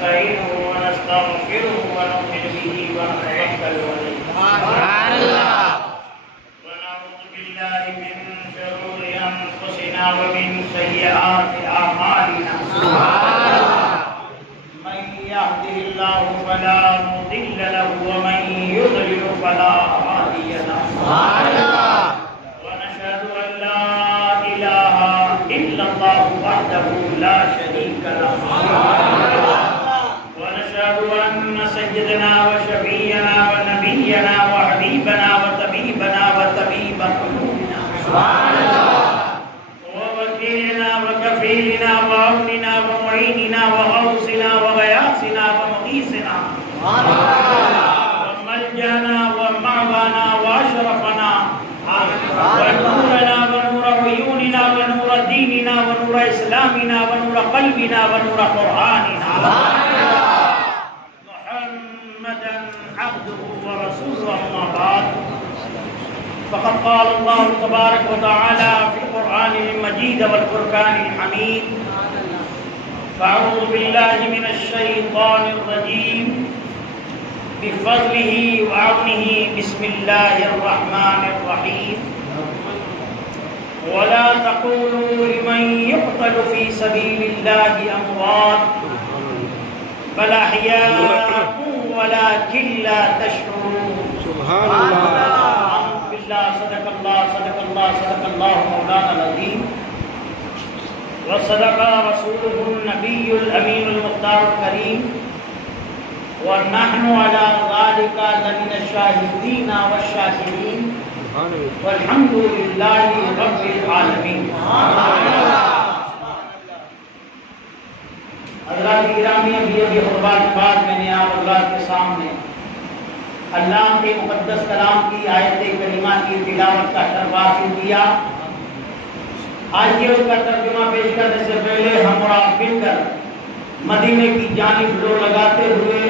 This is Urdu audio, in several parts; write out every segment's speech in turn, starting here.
ونستعينه ونستغفره ونؤمن به ونتوكل عليه. سبحان الله. ونعوذ بالله من شرور أنفسنا ومن سيئات أعمالنا. سبحان الله. من يهده الله فلا مضل له ومن يضلل فلا هادي له. سبحان الله. ونشهد أن لا إله إلا الله وحده لا شريك له. ونشهد أن سيدنا وشفيعنا ونبينا وحبيبنا وطبيبنا وطبيب قلوبنا سبحان الله. ووكيلنا وكفيلنا وعوننا ومعيننا وغوثنا وغياثنا ومغيثنا سبحان الله. وملجانا ومعوانا وأشرفنا ونورنا ونور عيوننا ونور ديننا ونور إسلامنا ونور قلبنا ونور قرآننا محمدا عبده ورسوله. أما بعد فقد قال الله تبارك وتعالى في القرآن المجيد والفرقان الحميد: فأعوذ بالله من الشيطان الرجيم بفضله وعونه بسم الله الرحمن الرحيم. ولا تقولوا لمن يقتل في سبيل الله أموات بل أحياء ولكن لا تشعرون. سبحان الله. أعوذ بالله. صدق الله صدق الله صدق الله مولانا العظيم وصدق رسوله النبي الأمين المختار الكريم ونحن على ذلك لمن الشاهدين والشاكرين والحمد لله رب العالمين. حضرات گرامی، ابھی خطبہ کے بعد میں نے آپ حضرات کے سامنے اللہ کے مقدس کلام کی آیت کریمہ کی تلاوت کا شرف حاصل کیا. آئیے اس کا ترجمہ پیش کرنے سے پہلے ہم اور آپ مل کر مدینے کی جانب رو لگاتے ہوئے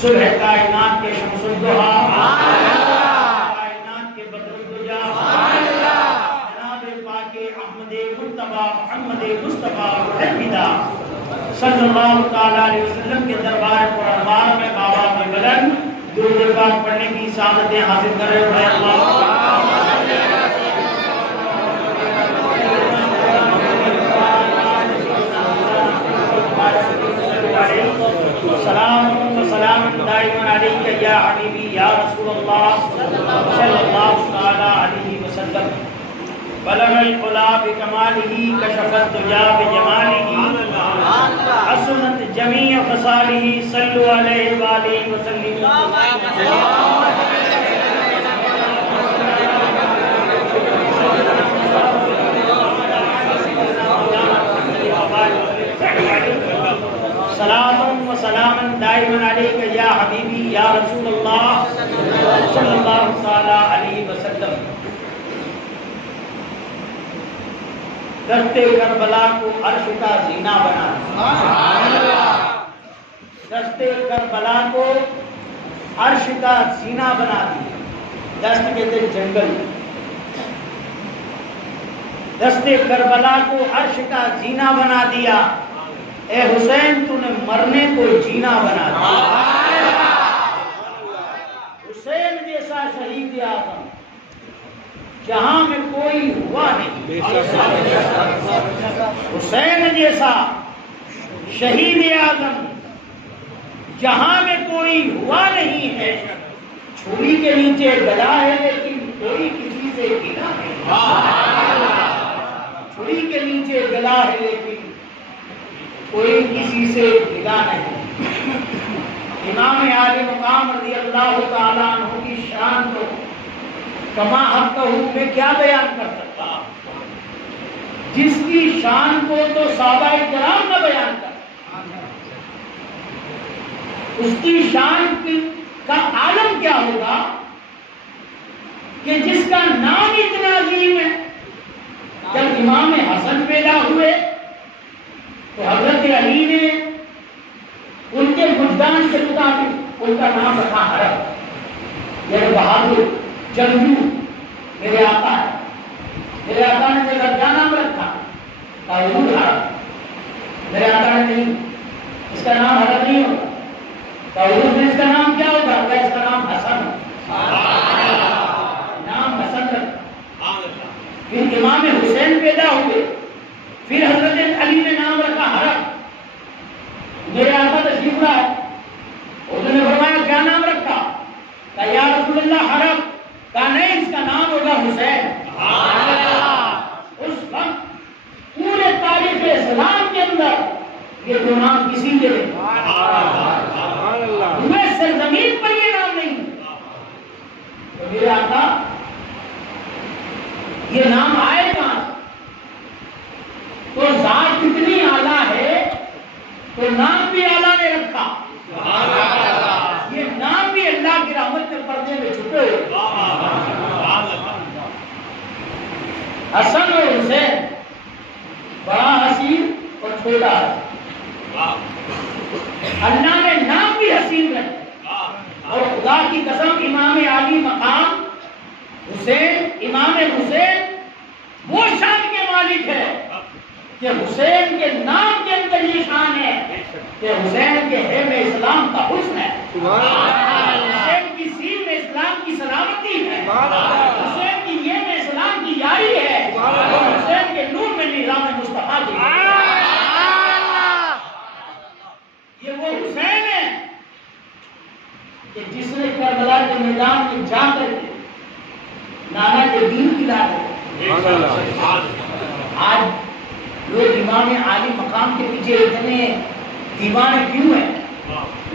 صبح کائنات کے شمس الضحیٰ، کائنات کے بدر الدجا، جناب پاک احمد مجتبیٰ محمد مصطفیٰ محمدہ صلی اللہ تعالیٰ علیہ وسلم کے دربار پر انوار میں بابا کے بلند درود پاک پڑھنے کی سعادتیں حاصل کر رہے ہیں. سلام و سلام دائما علیک یا حبیبی یا رسول اللہ صلی اللہ تعالی علیہ وسلم. بلغ العلا بکمالہ کشف الدجا بجمالہ حسنت جمیع خصالہ صلوا علیہ وآلہ وسلم. سلام و سلام دائما علیک یا حبیبی یا رسول اللہ صلی اللہ تعالی علیہ وسلم. دشت کربلا کو عرش کا زینہ بنا دیا. دشت کربلا کو عرش کا زینہ بنا دیا. دشت کہتے جنگل. دشت کربلا کو عرش کا زینہ بنا دیا. اے حسین تو نے مرنے کو جینا بنا دیا. حسین جیسا شہید اعظم جہاں میں کوئی ہوا نہیں. حسین جیسا شہید اعظم جہاں میں کوئی ہوا نہیں ہے. چھری کے نیچے گلا ہے لیکن کوئی کسی سے گلا نہیں. چھری کے نیچے گلا ہے لیکن کوئی کسی سے گلا نہیں. امام عالی مقام رضی اللہ تعالیٰ عنہ کی شان کو کما حق میں کیا بیان کر سکتا، جس کی شان کو تو صحابہ کرام نہ بیان کر. اس کی شان کا عالم کیا ہوگا کہ جس کا نام اتنا عظیم ہے. جب امام حسن پیدا ہوئے تو حضرت علی نے ان کے وجدان کے مطابق ان کا نام رکھا حرب، یعنی بہادر جنگجو میرے آقا ہے. میرے آقا نے میرا کیا نام رکھا؟ حرب. میرے آقا نے نہیں اس کا نام حضرت نہیں ہوگا، تو اردو میں اس کا نام کیا ہوگا؟ کیا اس کا نام حسن؟ نام حسن رکھا۔ پھر امام حسین پیدا ہوئے، پھر حضرت علی نے نام رکھا حرب۔ میرے آقا تشریف لائے، انہوں نے فرمایا کیا نام رکھا؟ کہا یا رسول اللہ حرب۔ کہا نہیں، اس کا نام ہوگا حسین۔ اس وقت پورے تاریخ اسلام کے اندر یہ دو نام کسی کے ہوئے سرزمین پر یہ نام نہیں۔ تو میرے آقا یہ نام آئے کہاں؟ تو ذات کتنی اعلیٰ ہے تو نام بھی اعلیٰ نے رکھا۔ یہ نام بھی اللہ کی رحمت کے پردے میں چھپے ہوئے۔ حسن اور حسین، بڑا حسین اور چھوٹا حسین۔ اللہ نے نام بھی حسین رکھے، اور خدا کی قسم امام عالی مقام حسین، امام حسین وہ شان کے مالک ہے کہ حسین کے نام کے اندر یہ شان ہے کہ حسین کے ہے میں اسلام کا حسن ہے، حسین کی سین میں اسلام کی سلامتی ہے، حسین کی یہ میں اسلام کی یاری ہے، اور حسین کے نور میں نظام مصطفیٰ کی یہ وہ حسین ہے کہ جس نے کربلا کے میدان میں جا کر کے نانا کے دین کی لاتے۔ آج لوگ امام عالی مقام کے پیچھے اتنے دیوانے کیوں ہیں؟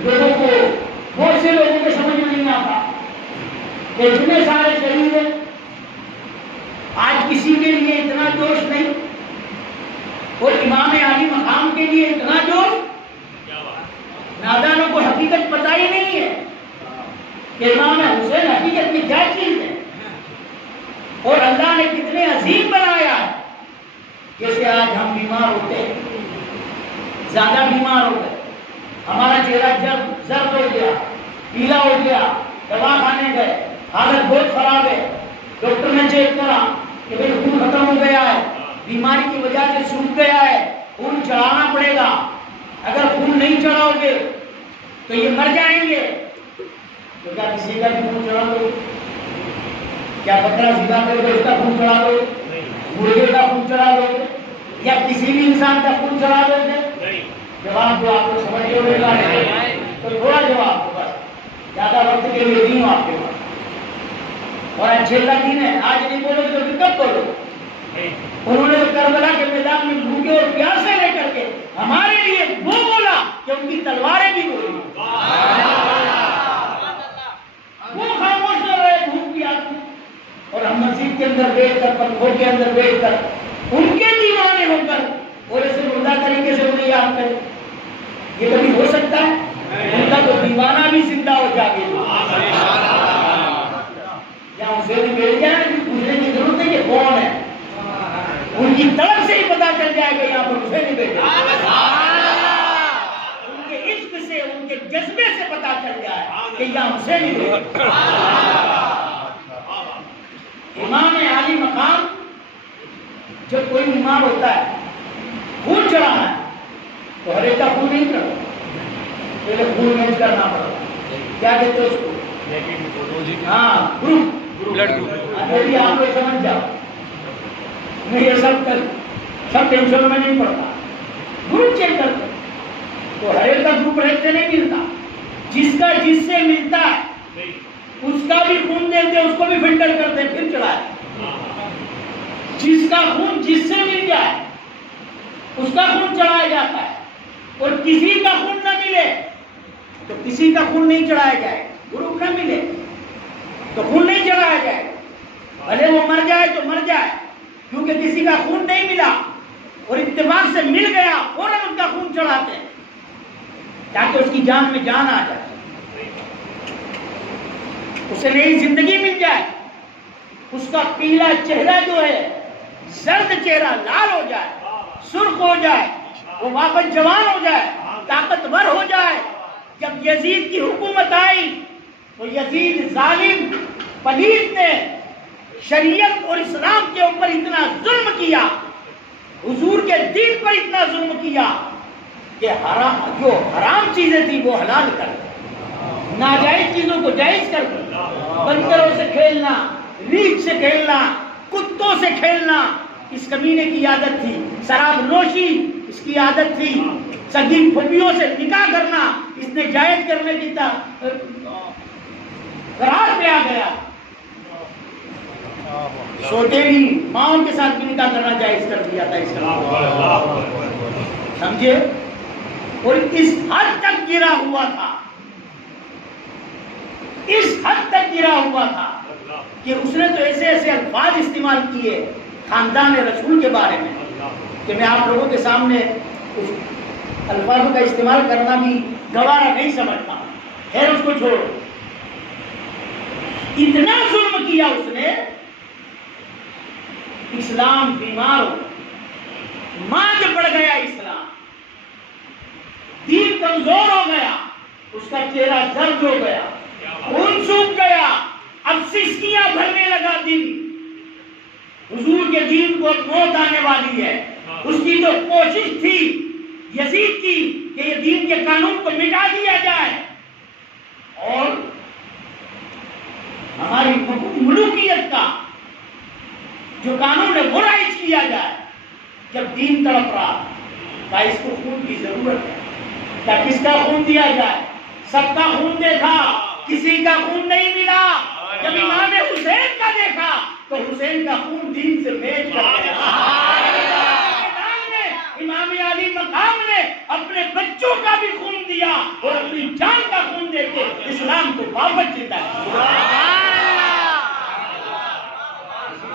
لوگوں کو، بہت سے لوگوں کو سمجھ میں نہیں آتا کہ اتنے سارے شہید ہیں، آج کسی کے لیے اتنا جوش نہیں، اور امام عالی مقام کے لیے اتنا جوش۔ نادانوں کو حقیقت پتہ ہی نہیں ہے کہ امام حسین حقیقت میں کیا چیز ہے، اور اللہ نے کتنے عظیم بنایا ہے۔ جیسے آج ہم بیمار ہوتے ہیں، زیادہ بیمار ہو گئے، ہمارا چہرہ زرد ہو گیا، پیلا ہو گیا، دوا کھانے گئے، حالت بہت خراب ہے، ڈاکٹر نے چیک کرا کہ بھئی خون ختم ہو گیا ہے، بیماری کی وجہ سے سوکھ گیا ہے، خون چڑھانا پڑے گا، اگر خون نہیں چڑھاؤ گے تو یہ مر جائیں گے۔ تو کیا کسی کا بھی خون چڑھا دو؟ کیا بکرا ذبح کر کے اس کا خون چڑھا دو؟ مرغے کا خون چڑھا دو گے یا کسی بھی انسان کا خون چڑھا دو گے؟ جواب جو آپ کو سمجھ کے ہوگا تو تھوڑا جواب ہوگا، زیادہ وقت کے لیے نہیں ہوں آپ کے پاس، اور اچھے اللہ دین ہے، آج نہیں بولو تو پھر کب بولو؟ انہوں نے تو کربلا کے میدان میں بھوکے اور پیاسے لے کر کے ہمارے لیے وہ بولا کہ ان کی تلواریں بھی بولی، وہ خاموش نہ رہے بھوک کی آدمی، اور ہم مسجد کے اندر بیٹھ کر، پنکھوں کے اندر بیٹھ کر ان کے دیوانے ہو کر اور ایسے مردہ طریقے سے انہیں یاد کریں، یہ کبھی ہو سکتا ہے؟ ان کا تو دیوانہ بھی زندہ ہو جاگے یا اسے بھی بیٹھ جائے کہ پوچھنے کی ضرورت نہیں کہ کون ہے، ان کی طرف سے ہی پتا چل جائے گا یہاں پر اسے نہیں بیٹھے، ان کے عشق سے، ان کے جذبے سے پتا چل جائے کہ یہاں اسے نہیں بیٹھے۔ امام عالی مقام جب کوئی بیمار ہوتا ہے، خون چڑھانا ہے تو ہر ایک کا خون نہیں چڑھا، پہلے خون میچ کرنا پڑتا، کیا کہتے اس کو؟ ہاں، گروپ۔ ابھی آپ کو سمجھ جاؤ، میں یہ سب ٹینشن میں نہیں پڑتا، گروپ چیک کرتے تو ہر ایک کا گروپ رہتے نہیں ملتا، جس کا جس سے ملتا ہے اس کا بھی خون دیتے، اس کو بھی فلٹر کرتے پھر چڑھائے، جس کا خون جس سے مل جائے اس کا خون چڑھایا جاتا ہے، اور کسی کا خون نہ ملے تو کسی کا خون نہیں چڑھایا جائے، گروپ نہ ملے تو خون نہیں چڑھایا جائے، بھلے وہ مر جائے تو مر جائے، کیونکہ کسی کا خون نہیں ملا اور اتفاق سے مل گیا فوراً اس کا خون چڑھاتے ہیں تاکہ اس کی جان میں جان آ جائے، اسے نئی زندگی مل جائے، اس کا پیلا چہرہ جو ہے زرد چہرہ لال ہو جائے، سرخ ہو جائے، وہ واپس جوان ہو جائے، طاقتور ہو جائے۔ جب یزید کی حکومت آئی تو یزید ظالم پلیت نے شریعت اور اسلام کے اوپر اتنا ظلم کیا، حضور کے دین پر اتنا ظلم کیا کہ جو حرام چیزیں تھیں وہ حلال کر دو، ناجائز چیزوں کو جائز کر دو، بندروں سے کھیلنا، ریچھ سے کھیلنا، کتوں سے کھیلنا اس کمینے کی عادت تھی، شراب نوشی اس کی عادت تھی، سگی پھوپھیوں سے نکاح کرنا اس نے جائز کرنے کی قرار پہ آ گیا، سوتیلی ماؤں کے ساتھ بھی نکاح کرنا جائز کر دیا تھا اسلام، سمجھے؟ اور اس حد تک گرا ہوا تھا، اس حد تک گرا ہوا تھا کہ اس نے تو ایسے ایسے الفاظ استعمال کیے خاندان رسول کے بارے میں کہ میں آپ لوگوں کے سامنے اس الفاظوں کا استعمال کرنا بھی گوارا نہیں سمجھتا، خیر اس کو چھوڑو۔ اتنا ظلم کیا اس نے، اسلام بیمار ہو، مانگ پڑ گیا، اسلام دین کمزور ہو گیا، اس کا چہرہ زرد ہو گیا، خون سوکھ گیا، اب سسکیاں بھرنے لگا دین، حضور کے دین کو موت آنے والی ہے۔ اس کی تو کوشش تھی یزید کی کہ یہ دین کے قانون کو مٹا دیا جائے اور ہماری ملوکیت کا جو قانون ہے وہ رائج کیا جائے۔ جب دین تڑپ رہا تھا اس کو خون کی ضرورت ہے، کیا کس کا خون دیا جائے؟ سب کا خون دیکھا، کسی کا خون نہیں ملا۔ جب امام حسین کا دیکھا تو حسین کا خون دین سے میچ کر گیا۔ امام علی مقام نے اپنے بچوں کا بھی خون دیا اور اپنی جان کا خون دے کے اسلام کو واپس جتایا۔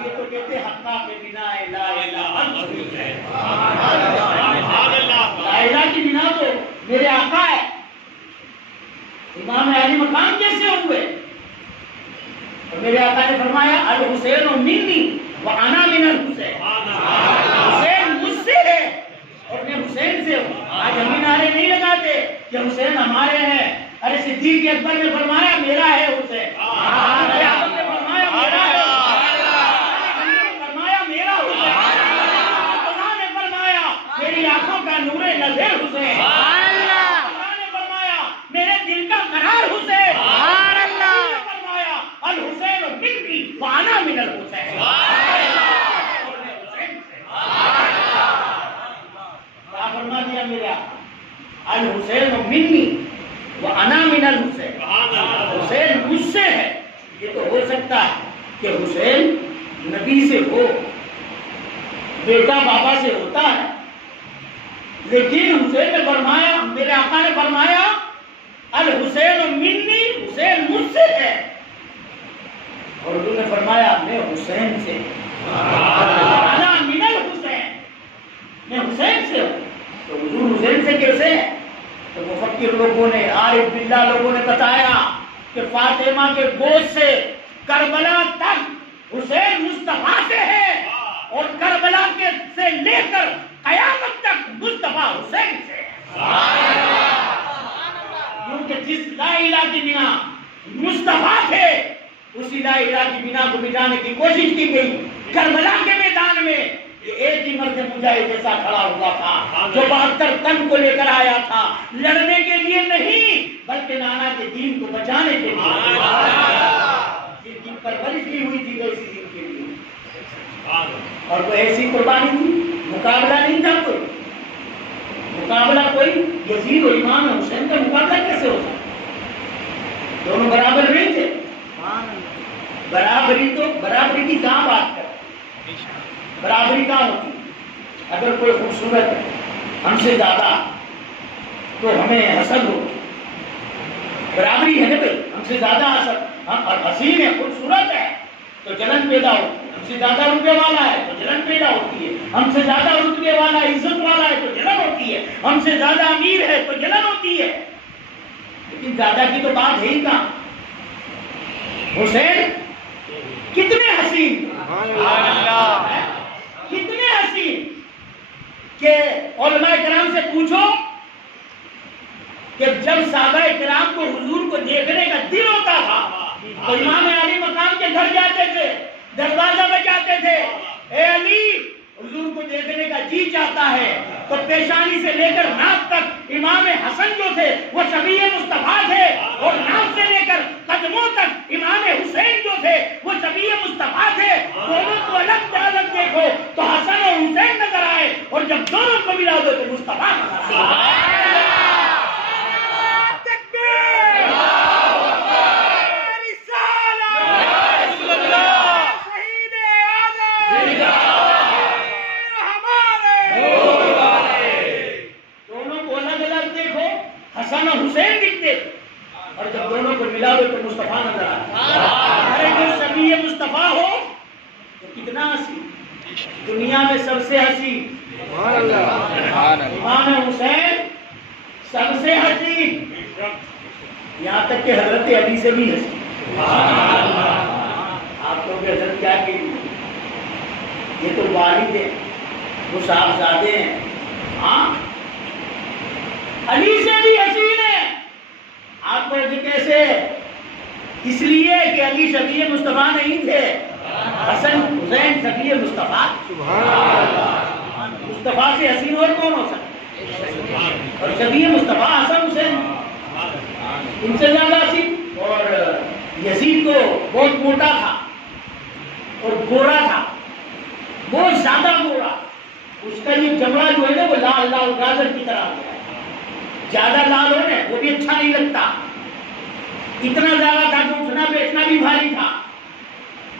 یہ تو کہتے حقا کے بنا لا الہ لا الہ کی بنا تو میرے آقا ہے۔ امام علی مقام کیسے ہوئے؟ اور میرے آقا نے فرمایا الحسین منی وانا من الحسین، حسین مجھ سے ہے اور میں حسین سے ہوں۔ آج ہم نعرے نہیں لگاتے کہ حسین ہمارے ہیں، ارے صدیق اکبر نے فرمایا میرا ہے حسین، نے فرمایا میرا ہے، فرمایا میرا حسین، خدا نے فرمایا میری آنکھوں کا نور نظر حسین، خدا نے فرمایا میرے دل کا قرار حسین، نے فرمایا الحسین منی وانا من الحسین۔ فرما دیا میرا الحسین منی وانا من الحسین، حسین مجھ سے ہے۔ یہ تو ہو سکتا ہے کہ حسین نبی سے ہو، بیٹا بابا سے ہوتا ہے، لیکن حسین نے فرمایا، میرے آقا نے فرمایا الحسین منی، حسین مجھ سے ہے، اور حضور نے فرمایا میں حسین سے، انا من الحسین، میں حسین سے ہوں۔ تو حضور حسین سے کیسے؟ تو مفکر لوگوں نے، عارف باللہ لوگوں نے بتایا کہ فاطمہ کے گود سے کربلا تک حسین مصطفیٰ سے ہے اور کربلا کے سے لے کر قیامت تک مصطفیٰ حسین سے ہے۔ کیونکہ جس لا الہ کی بنا مصطفیٰ تھے اسی لا الہ کی بنا کو مٹانے کی کوشش کی گئی۔ کربلا کے میدان میں ایک ہی مرد مجاہد جیسا کھڑا ہوا تھا جو 72 تن کو لے کر آیا تھا، لڑنے کے لیے نہیں بلکہ نانا کے دین کو بچانے کے لیے، جن کی پرورش بھی ہوئی تھی ویسی دین کے لیے، اور وہ ایسی قربانی تھی، مقابلہ نہیں تھا کوئی، مقابلہ کوئی یزید اور امام حسین کا مقابلہ کیسے ہوتا؟ دونوں برابر نہیں تھے۔ برابری کی کہاں بات کر، برابری کہاں ہوتی؟ اگر کوئی خوبصورت ہے ہم سے زیادہ تو ہمیں حسد ہو، برابری ہے نا بھائی، ہم سے زیادہ حسد، ہم حسین ہے خوبصورت ہے تو جلن پیدا ہوتی ہے، ہم سے زیادہ روپے والا ہے تو جلن پیدا ہوتی ہے، ہم سے زیادہ رتبے والا عزت والا ہے تو جلن ہوتی ہے، ہم سے زیادہ امیر ہے تو جلن ہوتی ہے، لیکن زیادہ کی تو بات ہے ہی کہاں۔ حسین کتنے حسین، کتنے حسین کہ علماء کرام سے پوچھو کہ جب صحابہ کرام کو حضور کو دیکھنے کا دل ہوتا تھا تو امام علی مقام کے گھر جاتے تھے، دروازہ بجاتے تھے، علی حضور کو دیکھنے کا جی چاہتا ہے، تو پیشانی سے لے کر ناک تک امام حسن جو تھے وہ شبیہ مصطفیٰ تھے، اور نام سے لے کر قدموں تک امام حسین جو تھے وہ شبیہ مصطفیٰ تھے۔ دونوں کو الگ الگ دیکھو تو حسن اور حسین نظر آئے، اور جب دونوں کو ملا دو تو مصطفیٰ نظر آئے۔ حسن اور حسین دکھتے تھے، اور جب دونوں کو ملا دو تو مصطفیٰ نظر آتا۔ ارے جو شبیہ مصطفیٰ ہو تو کتنا حسین، دنیا میں سب سے حسین امام حسین، سب سے حسین، یہاں تک کہ حضرت علی سے بھی حسین۔ آپ لوگ حضرت کیا کہ یہ تو والد ہیں، وہ صاحبزادے ہیں، ہاں علی سے بھی حسین ہے۔ آپ کو کیسے؟ اس لیے کہ علی شبیہ مصطفیٰ نہیں تھے، حسن حسین شبیہ مصطفیٰ۔ مصطفیٰ سے حسین اور کون ہو سکتا؟ اور شبیہ مصطفیٰ حسن حسین ان سے زیادہ حسین۔ اور یزید تو بہت موٹا تھا اور گورا تھا، بہت زیادہ گورا، اس کا یہ چمڑا جو ہے نا وہ لال لال گاجر کی طرح ہے، زیادہ لال ہونے وہ بھی اچھا نہیں لگتا، اتنا زیادہ تھا کہ اٹھنا بیٹھنا بھی بھاری تھا،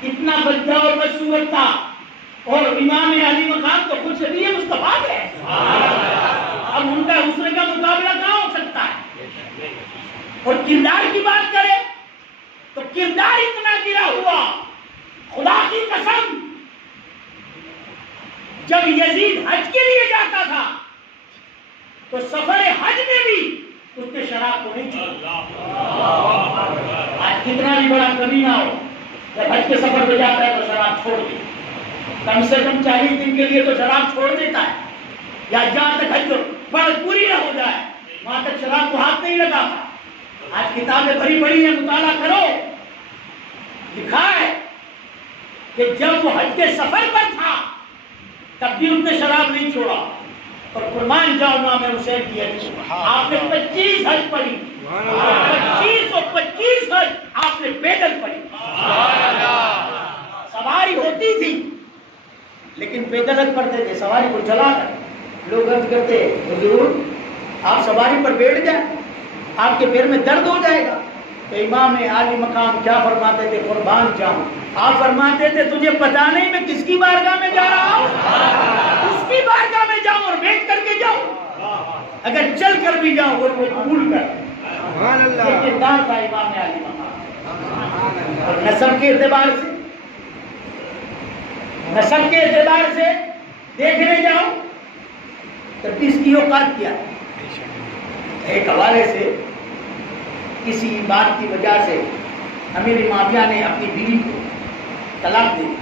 اتنا بچہ اور بدصورت تھا، اور امام علی مقام تو خود شبیہ مصطفیٰ ہے۔ اب ان کا حسن کا مقابلہ کہاں ہو سکتا ہے؟ اور کردار کی بات کرے تو کردار اتنا گرا ہوا، خدا کی قسم جب یزید حج کے لیے جاتا تھا تو سفر حج میں بھی اس نے شراب کو نہیں چھوڑا۔ آج کتنا بھی بڑا کمی نہ ہو، جب حج کے سفر پہ جاتا ہے تو شراب چھوڑ دی، کم سے کم 40 دن کے لیے تو شراب چھوڑ دیتا ہے، یا جہاں تک حج فرض پوری نہ ہو جائے وہاں تک شراب کو ہاتھ نہیں لگاتا۔ آج کتابیں بڑی بڑی ہیں، مطالعہ کرو، لکھا ہے کہ جب وہ حج کے سفر پر تھا تب بھی اس نے شراب نہیں چھوڑا، اور قربان جاؤ امام حسین کی حج، آپ نے 25 حج پڑھی، 25 حج آپ نے پیدل پڑھی۔ سواری ہوتی تھی لیکن پیدل حج پڑھتے تھے، سواری کو چلا کر لوگ حج کرتے، حضور آپ سواری پر بیٹھ جائیں، آپ کے پیر میں درد ہو جائے گا۔ تو امام عالی مقام کیا فرماتے تھے؟ قربان جاؤں، آپ فرماتے تھے تجھے پتا نہیں میں کس کی بارگاہ میں جا رہا ہوں، اس کی بارگاہ میں جاؤں اور بیٹھ کر کے جاؤں، اگر چل کر بھی جاؤں اور وہ قبول کر۔ یہ کردار تھا امام عالی مقام۔ اور نسب کے اعتبار سے دیکھنے جاؤ تو کس کی اوقات کیا؟ ایک حوالے سے کسی بات کی وجہ سے امیر معاویہ نے اپنی بیوی کو طلاق دے دی،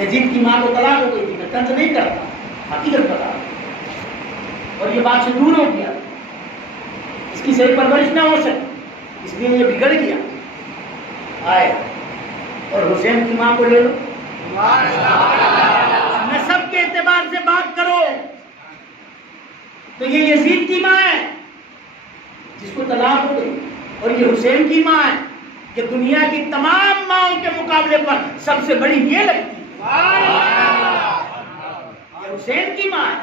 یزید کی ماں کو طلاق ہو گئی تھی، میں طنز نہیں کرتا، حقیقت بتا، اور یہ بات سے دور ہو گیا، اس کی صحیح پرورش نہ ہو سکی، اس لیے یہ بگڑ گیا، آئے اور حسین کی ماں کو لے لو، نسب کے اعتبار سے بات کرو تو یہ یزید کی ماں ہے جس کو طلاق ہو گئی، اور یہ حسین کی ماں ہے کہ دنیا کی تمام ماؤں کے مقابلے پر سب سے بڑی یہ لگتی ہے، یہ حسین کی ماں ہے۔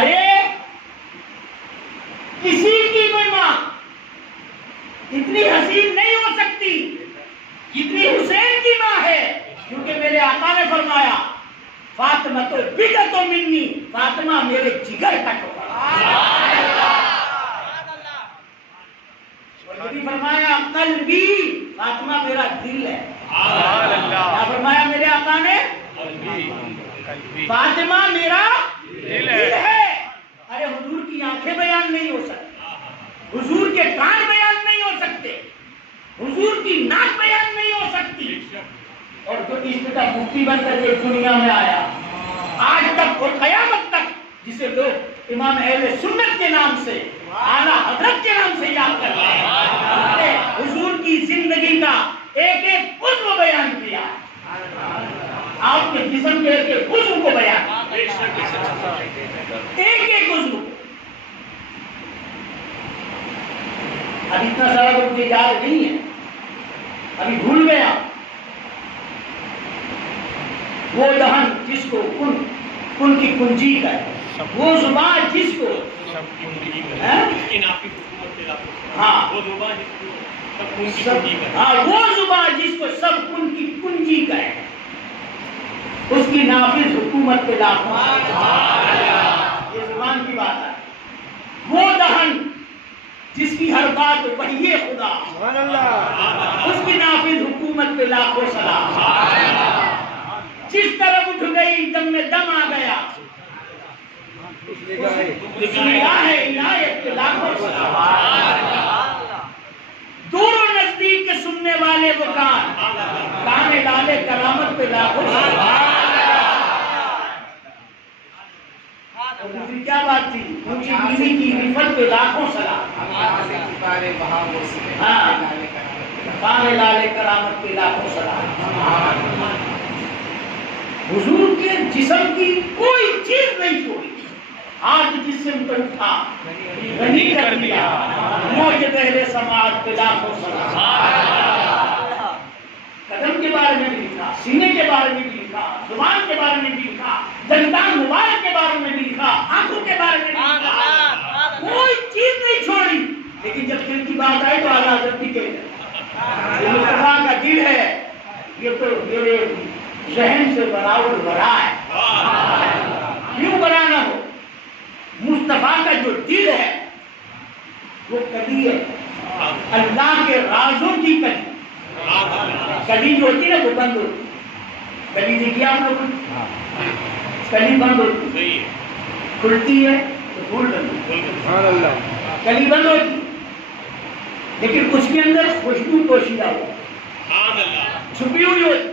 ارے کسی کی کوئی ماں اتنی حسین نہیں ہو سکتی جتنی حسین کی ماں ہے، کیونکہ میرے آقا نے فرمایا فاطمہ تو بدعت منی، فاطمہ میرے جگر کا ٹکڑا، اور یہ بھی فرمایا قلبی، فاطمہ میرا دل ہے۔ کیا فرمایا میرے آقا نے؟ فاطمہ میرا دل ہے۔ ارے حضور کی آنکھیں بیان نہیں ہو سکتی، حضور کے کان بیان نہیں ہو سکتے، حضور کی ناک بیان نہیں ہو سکتی، اور جو عشق کا مفتی بن کر کے دنیا میں آیا آج تک اور قیامت تک، جسے لوگ امام اہل سنت کے نام سے، اعلیٰ حضرت کے نام سے یاد کرتے ہیں، حضور کی زندگی کا ایک ایک عضو بیان کیا، آپ کے جسم کے ایک ایک عضو کو بیان کیا۔ ایک ایک عضو کو. اب اتنا سارا تو مجھے یاد نہیں ہے, ابھی بھول گیا. وہ دہن جس کو کن کی کنجی کا ہے, وہ زبان جس کو ہاں وہ زبان جس کو سب کن کی کنجی کا ہے, اس کی نافذ حکومت پہ لاکھوں. یہ زبان کی بات ہے. وہ دہن جس کی ہر بات وحی خدا, اس کی نافذ حکومت پہ لاکھوں سلام. جس طرف اٹھ گئی دم میں دم آ گیا, اس نگاہ عنایت پہ لاکھوں سلام. دور و نزدیک کے سننے والے وہ کان ڈالے کرامت پہ لاکھوں سلام. دوسری کیا بات تھی, اونچی بیوی کی عفت پہ لاکھوں سلام. ہاں, کان ڈالے کرامت پہ لاکھوں سلام. حضور کے جسم کی کوئی چیز نہیں چھوڑی. آج جسم کو اٹھا غنی کر دیا, موج بہرے سماعت پہ لاکھوں سلام. قدم کے بارے میں بھی لکھا, سینے کے بارے میں بھی لکھا, زبان کے بارے میں بھی لکھا, دندان مبارک کے بارے میں بھی لکھا, آنکھوں کے بارے میں بھی لکھا. کوئی چیز نہیں چھوڑی. لیکن جب دل کی بات آئی تو اعلیٰ حضرت بھی کہتے ہیں یہ مصطفیٰ کا دل ہے, یہ تو میرے ذہن سے برابر بھرا ہے. کیوں بھرا نہ ہو؟ مصطفیٰ کا جو دل ہے وہ کلی ہے, اللہ کے رازوں کی کلی. کلی جو ہوتی ہے نا وہ بند ہوتی, کلی دیکھیے آپ لوگ, کلی بند ہوتی, کھلتی ہے تو پھول بند, کلی بند ہوتی لیکن اس کے اندر خوشبو پوشیدہ ہوتی, چھپی ہوئی ہوتی.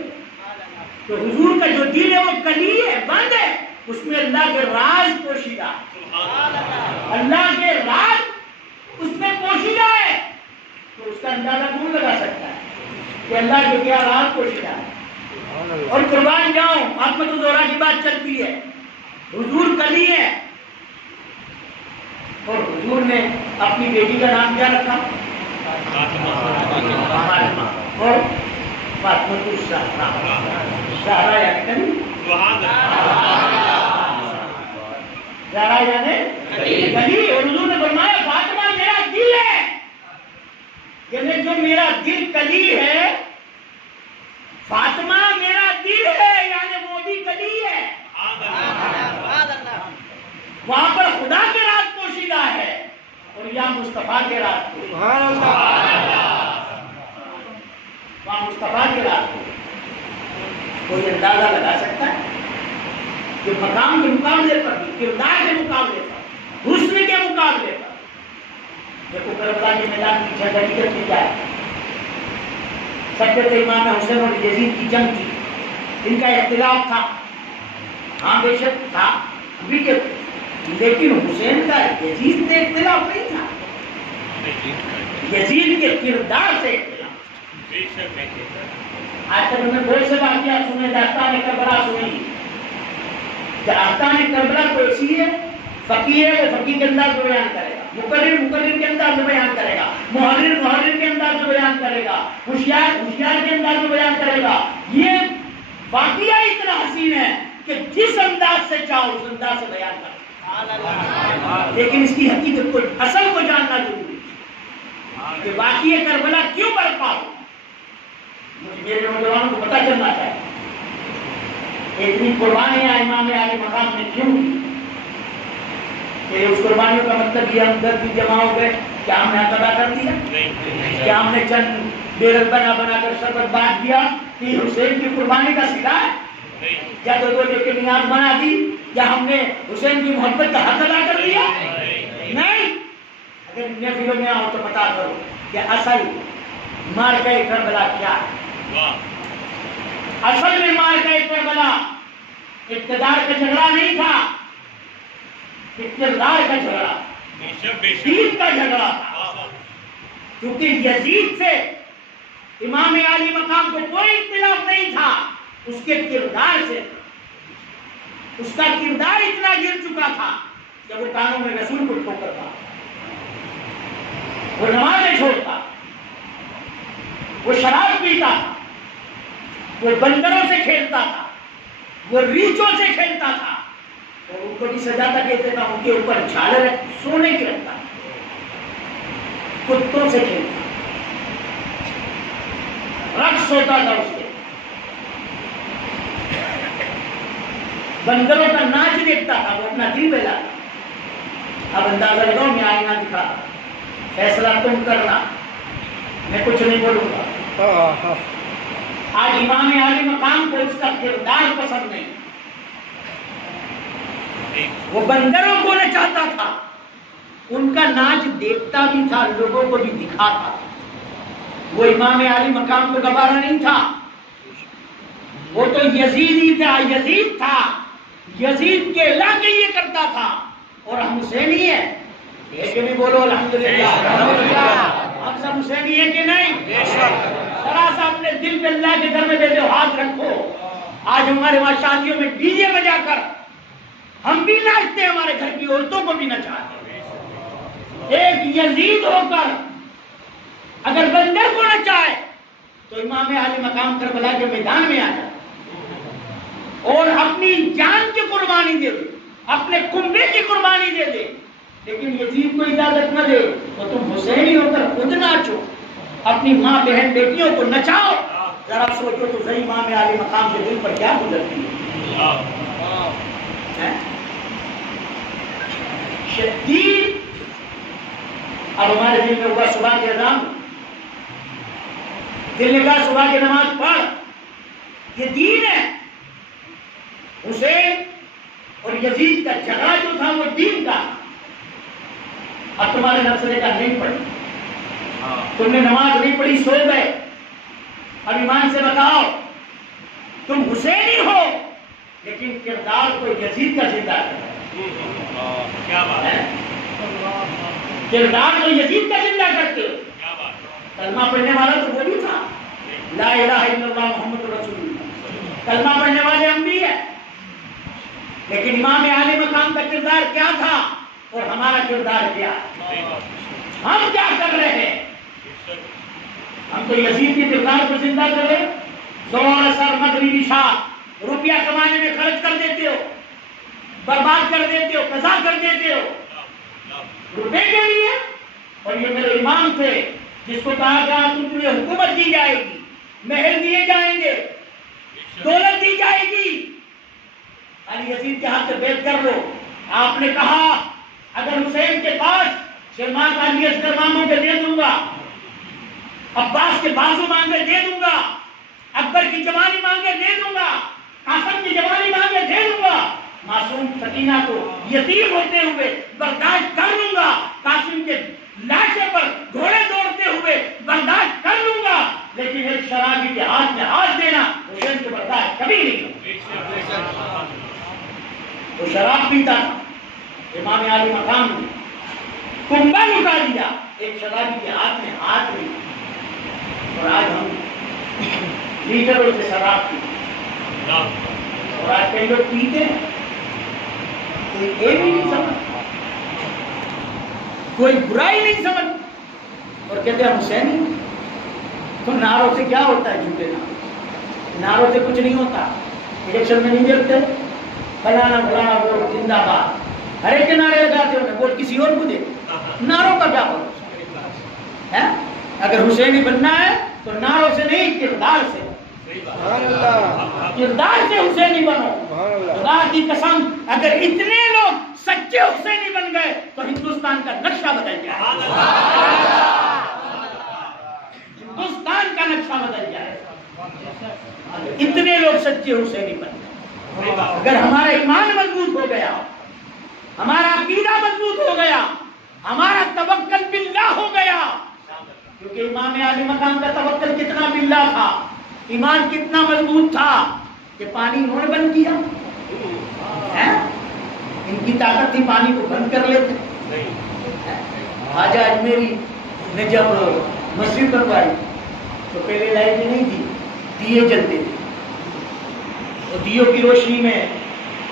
تو حضور کا جو دل ہے وہ کلی ہے, بند ہے, اس میں اللہ کے راز پوشیدہ, اللہ کے راز اس میں پوشیدہ ہے. تو اس کا اندازہ کون لگا سکتا ہے کہ اللہ کے کیا راز پوشیدہ ہے. اور قربان جاؤں, احمد الزہرا کی بات چلتی ہے, حضور کلی ہے اور حضور نے اپنی بیٹی کا نام کیا رکھا؟ فاطمہ. اور فاطمہ الزہرا, زہرا یعنی کلی, زہرا یعنی کلی. اور حضور نے فرمایا فاطمہ میرا دل ہے, یعنی جو میرا دل کلی ہے, فاطمہ میرا دل ہے, یعنی وہ بھی کلی ہے. وہاں پر خدا کے راز پوشیدہ ہے اور یہاں مصطفیٰ کے راز پوشیدہ. وہاں مصطفیٰ کے راز پوشیدہ. کوئی اندازہ لگا سکتا ہے کہ مقام کے مقابلے پر, کردار کے مقابلے پر, حسن کے مقابلے پر, دیکھو کربلا کے میدان کی جدلیت کی کیا ہے. سب امام حسین اور یزید کی جنگ تھی, ان کا اختلاف تھا, ہاں بے شک تھا ابھی کے, لیکن حسین کا یزید سے اختلاف نہیں تھا, یزید کے کردار سے اختلاف. آج تک ہم نے بہت سے واقعات سنے, داستان کربلا سنی. داستان کربلا کو ایسی ہے, فقیہ ہے وہ فقیہ کے انداز میں بیان کرے گا, مقرر کے انداز میں بیان کرے گا, محرر کے انداز میں بیان کرے گا, ہوشیار کے انداز میں بیان کرے گا. یہ واقعہ اتنا حسین ہے کہ جس انداز سے چاہو اس انداز سے بیان کرے. لیکن اس کی حقیقت کو, اصل کو جاننا ضروری ہے کہ واقعہ کربلا کیوں برپا ہو. میرے نوجوانوں کو پتہ چلنا چاہیے اتنی قربانیاں امام عالی مقام نے کیوں کی. کہ اس قربانیوں کا مطلب یہ ہم درد جمع ہو گئے, کیا ہم نے حق ادا کر دیا؟ کیا ہم نے چند بیرل بنا کر شربت بانٹ دیا کہ حسین کی قربانی کا صلہ ہے؟ یا دو لے کے نیاز بنا دی, یا ہم نے حسین کی محبت کا حق ادا کر دیا؟ نہیں. اگر محفلوں میں آؤ تو پتا کرو کہ اصل مارکہ کربلا کیا ہے. اصل میں مارکہ کربلا اقتدار کا جھگڑا نہیں تھا, اقتدار کا جھگڑا, دین کا جھگڑا تھا. کیونکہ یزید سے امام عالی مقام کو کوئی اختلاف نہیں تھا, اس کے کردار سے. اس کا کردار اتنا گر چکا تھا کہ وہ کانوں میں رسول کو ٹھوکرتا، وہ نمازیں چھوڑتا، وہ شراب پیتا تھا، وہ بندروں سے کھیلتا تھا، وہ ریچھوں سے کھیلتا تھا، اور ان کو بھی سجاتا کہتے تھا، ان کے اوپر جھالر سونے کی رکھتا، کتوں سے کھیلتا، رقص ہوتا تھا اس کے، بندروں کا ناچ دیکھتا تھا، وہ اپنا دل بہلاتا۔ اب اندازہ لگاؤ، میں آئینہ دکھا، فیصلہ تم کرنا، میں کچھ نہیں بولوں گا۔ آج امام عالی مقام کو اس کا کردار پسند نہیں، وہ بندروں کو نچاتا تھا، ان کا ناچ دیکھتا بھی تھا، لوگوں کو بھی دکھاتا تھا۔ وہ امام عالی مقام کو گوارا نہیں تھا، وہ تو یزیدی تھا، یزید تھا، یزید کے علاقے یہ کرتا تھا، اور ہم حسینی ہیں، یہ کہ نہیں بولو الحمدللہ، ہم سب حسینی ہیں کہ نہیں؟ ذرا سا اپنے دل پہ اللہ کے گھر میں دے دو، ہاتھ رکھو۔ آج ہمارے وہاں شادیوں میں ڈی جے بجا کر ہم بھی ناچتے ہیں، ہمارے گھر کی عورتوں کو بھی نچاتے ہیں۔ ایک یزید ہو کر اگر بندر کو نچائے تو امام عالی مقام کربلا کے میدان میں آ جائے اور اپنی جان کی قربانی دے دے، اپنے کنبے کی قربانی دے دے، لیکن یزید کو اجازت نہ دے تو تم حسینی ہو کر خود ناچو، اپنی ماں بہن بیٹیوں کو نچاؤ۔ ذرا سوچو تو صحیح، امام عالی مقام کے دل پر کیا گزرتی ہے؟ شدید۔ اب ہمارے دل میں ہوا صبح کے اذان، دل نے کہا صبح کی نماز پڑھ، یہ دین ہے۔ حسین اور یزید کا جھگڑا جو تھا وہ دین کا، اب تمہارے نفس نے کہا نہیں پڑھی، تم نے نماز نہیں پڑھی، سو گئے، اب ایمان سے بتاؤ تم حسینی ہو لیکن کردار کو یزید کا زندہ کیا بات ہے؟ کردار کو یزید کا زندہ کرتے ہو۔ کلمہ پڑھنے والا تو وہ بھی تھا، لا الہ الا اللہ محمد رسول اللہ، کلمہ پڑھنے والے ہم بھی ہیں، لیکن امام عالی مقام کا کردار کیا تھا اور ہمارا کردار کیا؟ ہم کیا کر رہے ہیں؟ ہم تو یزید کے کردار کو زندہ کر رہے، ظہر اثر مغرب عشاء روپیہ کمانے میں خرچ کر دیتے ہو، برباد کر دیتے ہو، قضا کر دیتے ہو روپے کے لیے۔ اور یہ میرے امام تھے جس کو کہا گیا تم تمہیں حکومت دی جائے گی، محل دیے جائیں گے، دولت دی جائے گی، علی یزید کے ہاتھ سے بیعت کر لو۔ آپ نے کہا اگر حسین کے پاس سلمان کا علی اصغر مانگو کے دے دوں گا، عباس کے بازو مانگے دے دوں گا، اکبر کی جوانی مانگے دے دوں گا، قاسم کی جوانی مانگے دے دوں گا، معصوم سکینہ کو یتیم ہوتے ہوئے برداشت کر لوں گا، قاسم کے لاشے پر گھوڑے دوڑتے ہوئے برداشت کر لوں گا، لیکن ایک شرابی کے ہاتھ میں ہاتھ دینا حسین کو برداشت کبھی نہیں کروں۔ وہ شراب پیتا تھا، امام عالی مقام نے کنبہ لٹا دیا ایک شرابی کے ہاتھ میں ہاتھ دیا، اور آج ہم لیٹروں سے شراب پیتے، اور آج کئی لوگ پیتے ہیں، کوئی ایب ہی نہیں سمجھ، کوئی برائی نہیں سمجھ، اور کہتے ہیں حسینی۔ تو نعروں سے کیا ہوتا ہے؟ جھوٹے نعروں سے کچھ نہیں ہوتا، الیکشن میں نہیں دیکھتے فلانا فلانا ووٹ زندہ باد، ہر ایک کے نعرے لگاتے ہو، ووٹ کسی اور کو دے، نعروں کا کیا بھروسہ ہے؟ اگر حسینی بننا ہے تو نعروں سے نہیں، کردار سے، کردار سے حسینی بنو۔ خدا کی قسم اگر اتنے لوگ سچے حسینی بن گئے تو ہندوستان کا نقشہ بدل جائے، ہندوستان کا نقشہ بدل جائے، اتنے لوگ سچے حسینی بن گئے۔ اگر ہمارا ایمان مضبوط ہو گیا، ہمارا عقیدہ مضبوط ہو گیا، ہمارا توکل باللہ ہو گیا، کیونکہ امام عالی مقام کا توکل کتنا باللہ تھا، ایمان کتنا مضبوط تھا کہ پانی انہوں نے بند کیا، ان کی طاقت تھی پانی کو بند کر لیتے۔ خواجہ اجمیری نے جب مسجد بنوائی تو پہلے لائٹ نہیں تھی، دیے جلتے تھے، اور دیوں کی روشنی میں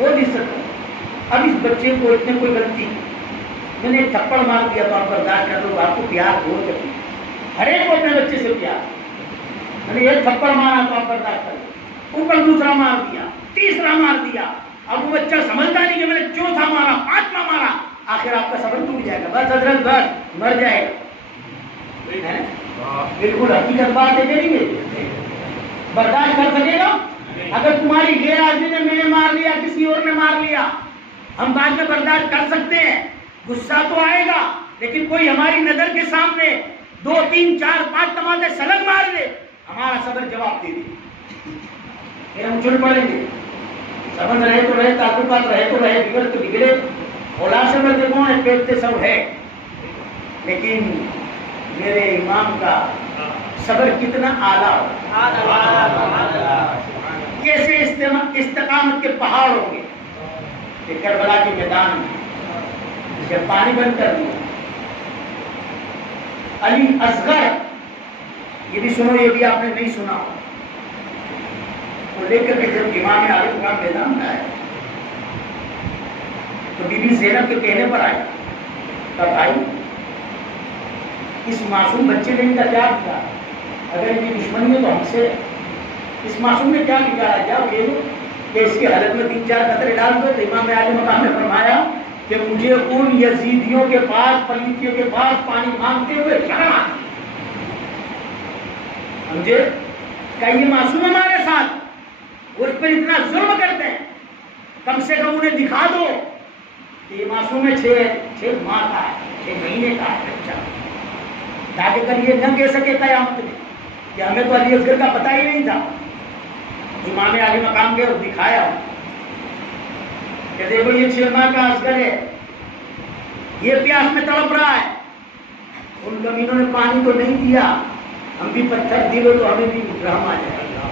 ہو نہیں سکتا. اب اس بچے کو اتنے کوئی غلطی میں نے تھپڑ مار دیا تو آپ برداشت کر دو, آپ کو پیار ہو جائے. ہر ایک کو اپنے بچے سے پیار. میں نے ایک تھپڑ مارا تو آپ برداشت کر دو, اوپر دوسرا مار دیا, تیسرا مار دیا. اب وہ بچہ سمجھتا نہیں کہ میں نے چوتھا مارا, پانچواں مارا, آخر آپ کا صبر ٹوٹ جائے گا. بس حضرت بس مر جائے گا. بالکل حقیقت بات ہے کہ نہیں, برداشت کر سکے گا؟ اگر تمہاری غیر حاضری نے میں نے مار لیا, کسی اور نے مار لیا, ہم بعد میں برداشت کر سکتے ہیں. غصہ تو آئے گا, لیکن کوئی ہماری نظر کے سامنے 2 3 4 5 تماچے سلگ مار دے, ہمارا صبر جواب دے دے, پھر ہم چڑ پڑیں گے. سمجھ رہے تو رہے, تعلقات رہے تو رہے, بگڑ تو بگڑے. اولاد سے بڑے کون ہے, پیٹتے سب ہے, لیکن میرے امام کا صبر کتنا اعلیٰ ہو, کیسے استقامت کے پہاڑ ہوں گے. کہ کربلا کے میدان میں جب پانی بند کر دیا, علی اصغر, یہ بھی سنو, یہ بھی آپ نے نہیں سنا, وہ لے کر کے جب امام علی مقام میدان میں آئے تو بی بی زینب کے کہنے پر آئے, کہا بھائی اس معصوم بچے نے ان کا کیا کیا, اگر ان کی دشمنی ہے تو ہم سے, اس معصوم نے کیا بگاڑا, کیا یہ لو کہ اس کے حلق میں 3 4 قطرے ڈال دو. تو امام علی مقام نے فرمایا کہ مجھے ان یزیدیوں کے پاس, پلیتیوں کے پاس پانی مانگتے ہوئے شرم آتی. سمجھے کہ یہ معصوم ہمارے ساتھ, اس پر اتنا ظلم کرتے ہیں, کم سے کم انہیں دکھا دو کہ یہ معصوم ہے 6 ماہ کا ہے, 6 مہینے کا ہے بچہ, تاکہ کل یہ نہ کہہ سکے قیامت میں کہ ہمیں تو علی اصغر کا پتہ ہی نہیں تھا. امام علی مقام کے دکھایا کہ دیکھو یہ 6 ماہ کا اصغر ہے, یہ پیاس میں تڑپ رہا ہے, ان کمینوں نے پانی تو نہیں دیا, ہم بھی پتھر دیے تو ہمیں بھی رحم آ جائے گا,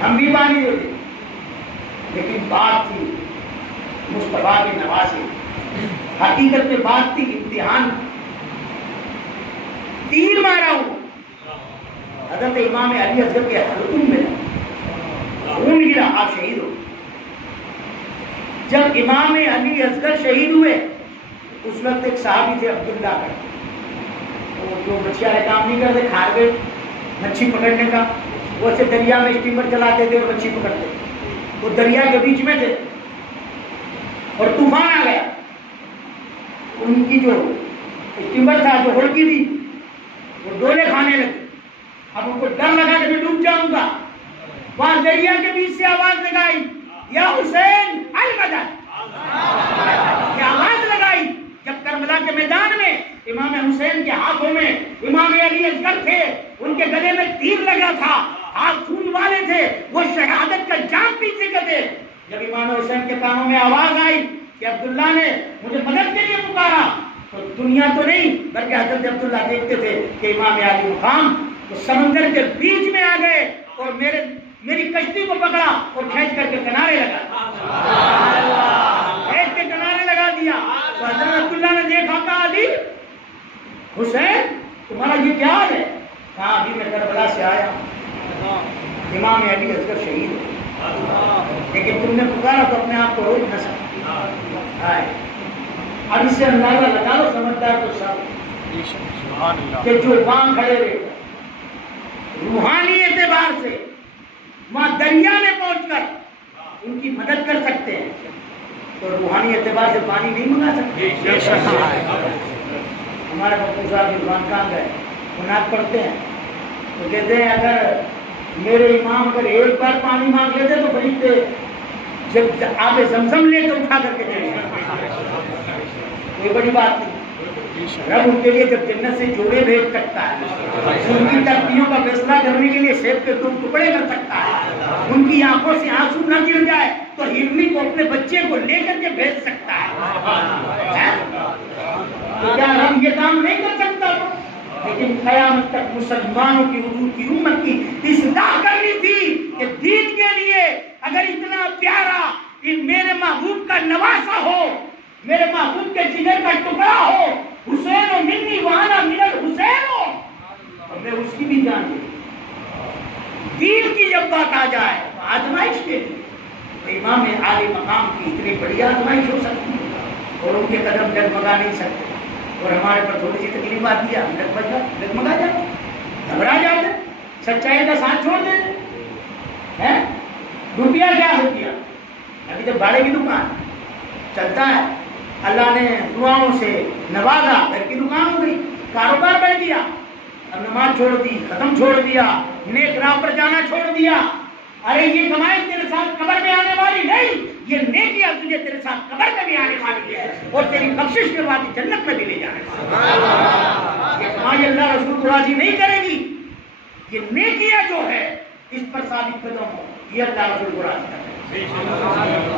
ہم بھی پانی دے دیں. لیکن بات تھی مصطفیٰ کی نوازی, حقیقت میں بات تھی امتحان. تیر مارا ہوں حضرت امام علی اصغر کے حلقوم میں, خون گرا, آپ شہید ہو. جب امام علی اصغر شہید ہوئے اس وقت ایک صحابی تھے عبداللہ کا, جو مچھلی والے کام نہیں کرتے, کھار گئے مچھلی پکڑنے کا, وہ ایسے دریا میں اسٹیمر چلاتے تھے اور مچھلی پکڑتے. وہ دریا کے بیچ میں تھے اور طوفان آ گیا, ان کی جو اسٹیمر تھا, جو ہڑکی تھی, وہ ڈولے کھانے لگے. اب ان کو ڈر لگا کہ میں ڈوب جاؤں گا. وہاں دریا کے بیچ سے آواز لگائی, یا حسین المدد, یہ آواز لگائی. جب کربلا کے میدان میں امام حسین کے ہاتھوں میں امام علی اصغر تھے, ان کے گلے میں تیر لگا تھا, ہاتھ خون والے تھے, وہ شہادت کا جام پیچھے کرتے. جب امام حسین کے کانوں میں آواز آئی کہ عبداللہ نے مجھے مدد کے لیے پکارا, تو دنیا تو نہیں بلکہ حضرت عبداللہ دیکھتے تھے کہ امام علی مقام تو سمندر کے بیچ میں آ گئے اور میری کشتی کو پکڑا اور کھینچ کر کے کنارے لگا, کھینچ کے کنارے لگا دیا. تو حضرت عبداللہ نے دیکھا, کہا علی حسین تمہارا یہ کیا حال ہے؟ کہا ابھی میں کربلا سے آیا, امام علی اصغر شہید ہے, لیکن تم نے پکارا تو اپنے آپ کو روک نہ سکا. اب اس سے اندازہ لگا لو سمجھدار تو سب کہ جو وہاں کھڑے رہے روحانی اعتبار سے وہاں دریا میں پہنچ کر ان کی مدد کر سکتے ہیں, تو روحانی اعتبار سے پانی نہیں منگا سکتے. ہمارے بپو صاحب رضوان خان گئے, وہ نعت پڑھتے ہیں تو کہتے ہیں اگر میرے امام اگر ایک بار پانی مانگ لیتے تو فرشتے جب آب زمزم لے کے اٹھا کر کے دیں گے, کوئی بڑی بات نہیں. رب ان کے لیے جب جنت سے جوڑے بھیج سکتا ہے, ان کی تختیوں کا فیصلہ کرنے کے لیے سیب کے 2 ٹکڑے کر سکتا ہے, ان کی آنکھوں سے آنسو نہ گر جائے تو ہرنی کو اپنے بچے کو لے کر کے بھیج سکتا ہے. تو کیا رب یہ کام نہیں کر سکتا؟ لیکن قیامت تک مسلمانوں کی حضور کی امت کی اصلاح کرنی تھی کہ دین کے لیے اگر اتنا پیارا میرے محبوب کا نواسا ہو, میرے محبوب کے جگر کا ٹکڑا ہو, حسین و منی وانا من الحسین ہو, ہمیں اس کی بھی جان دے. دین کی جب بات آ جائے تو آزمائش کے لیے تو امام عالی مقام کی اتنی بڑی آزمائش ہو سکتی ہے اور ان کے قدم ڈگمگا نہیں سکتے، اور ہمارے پر تھوڑی سی تکلیف آتی ہے ہم ڈگمگا جاتے، گھبرا جاتے، سچائی کا ساتھ چھوڑ دیتے ہیں۔ روپیہ کیا ہوتی ہے؟ ابھی جب بھاڑے کی دکان چلتا ہے، اللہ نے دعاؤں سے نوازا، گھر کی دکان ہو گئی، کاروبار بڑھ گیا، اب نماز چھوڑ دی، ختم چھوڑ دیا، نیک راہ پر جانا چھوڑ دیا۔ ارے یہ کمائی تیرے ساتھ قبر میں آنے والی نہیں، یہ نیکیاں تجھے تیرے ساتھ قبر میں بھی آنے والی ہے اور تیری بخشش کے بعد جنت میں بھی لے جانے والی ہے۔ یہ کمائی اللہ رسول کو راضی نہیں کرے گی، یہ نیکیاں جو ہے اس پر ثابت قدم ہو، یہ اللہ رسول کو راضی کرے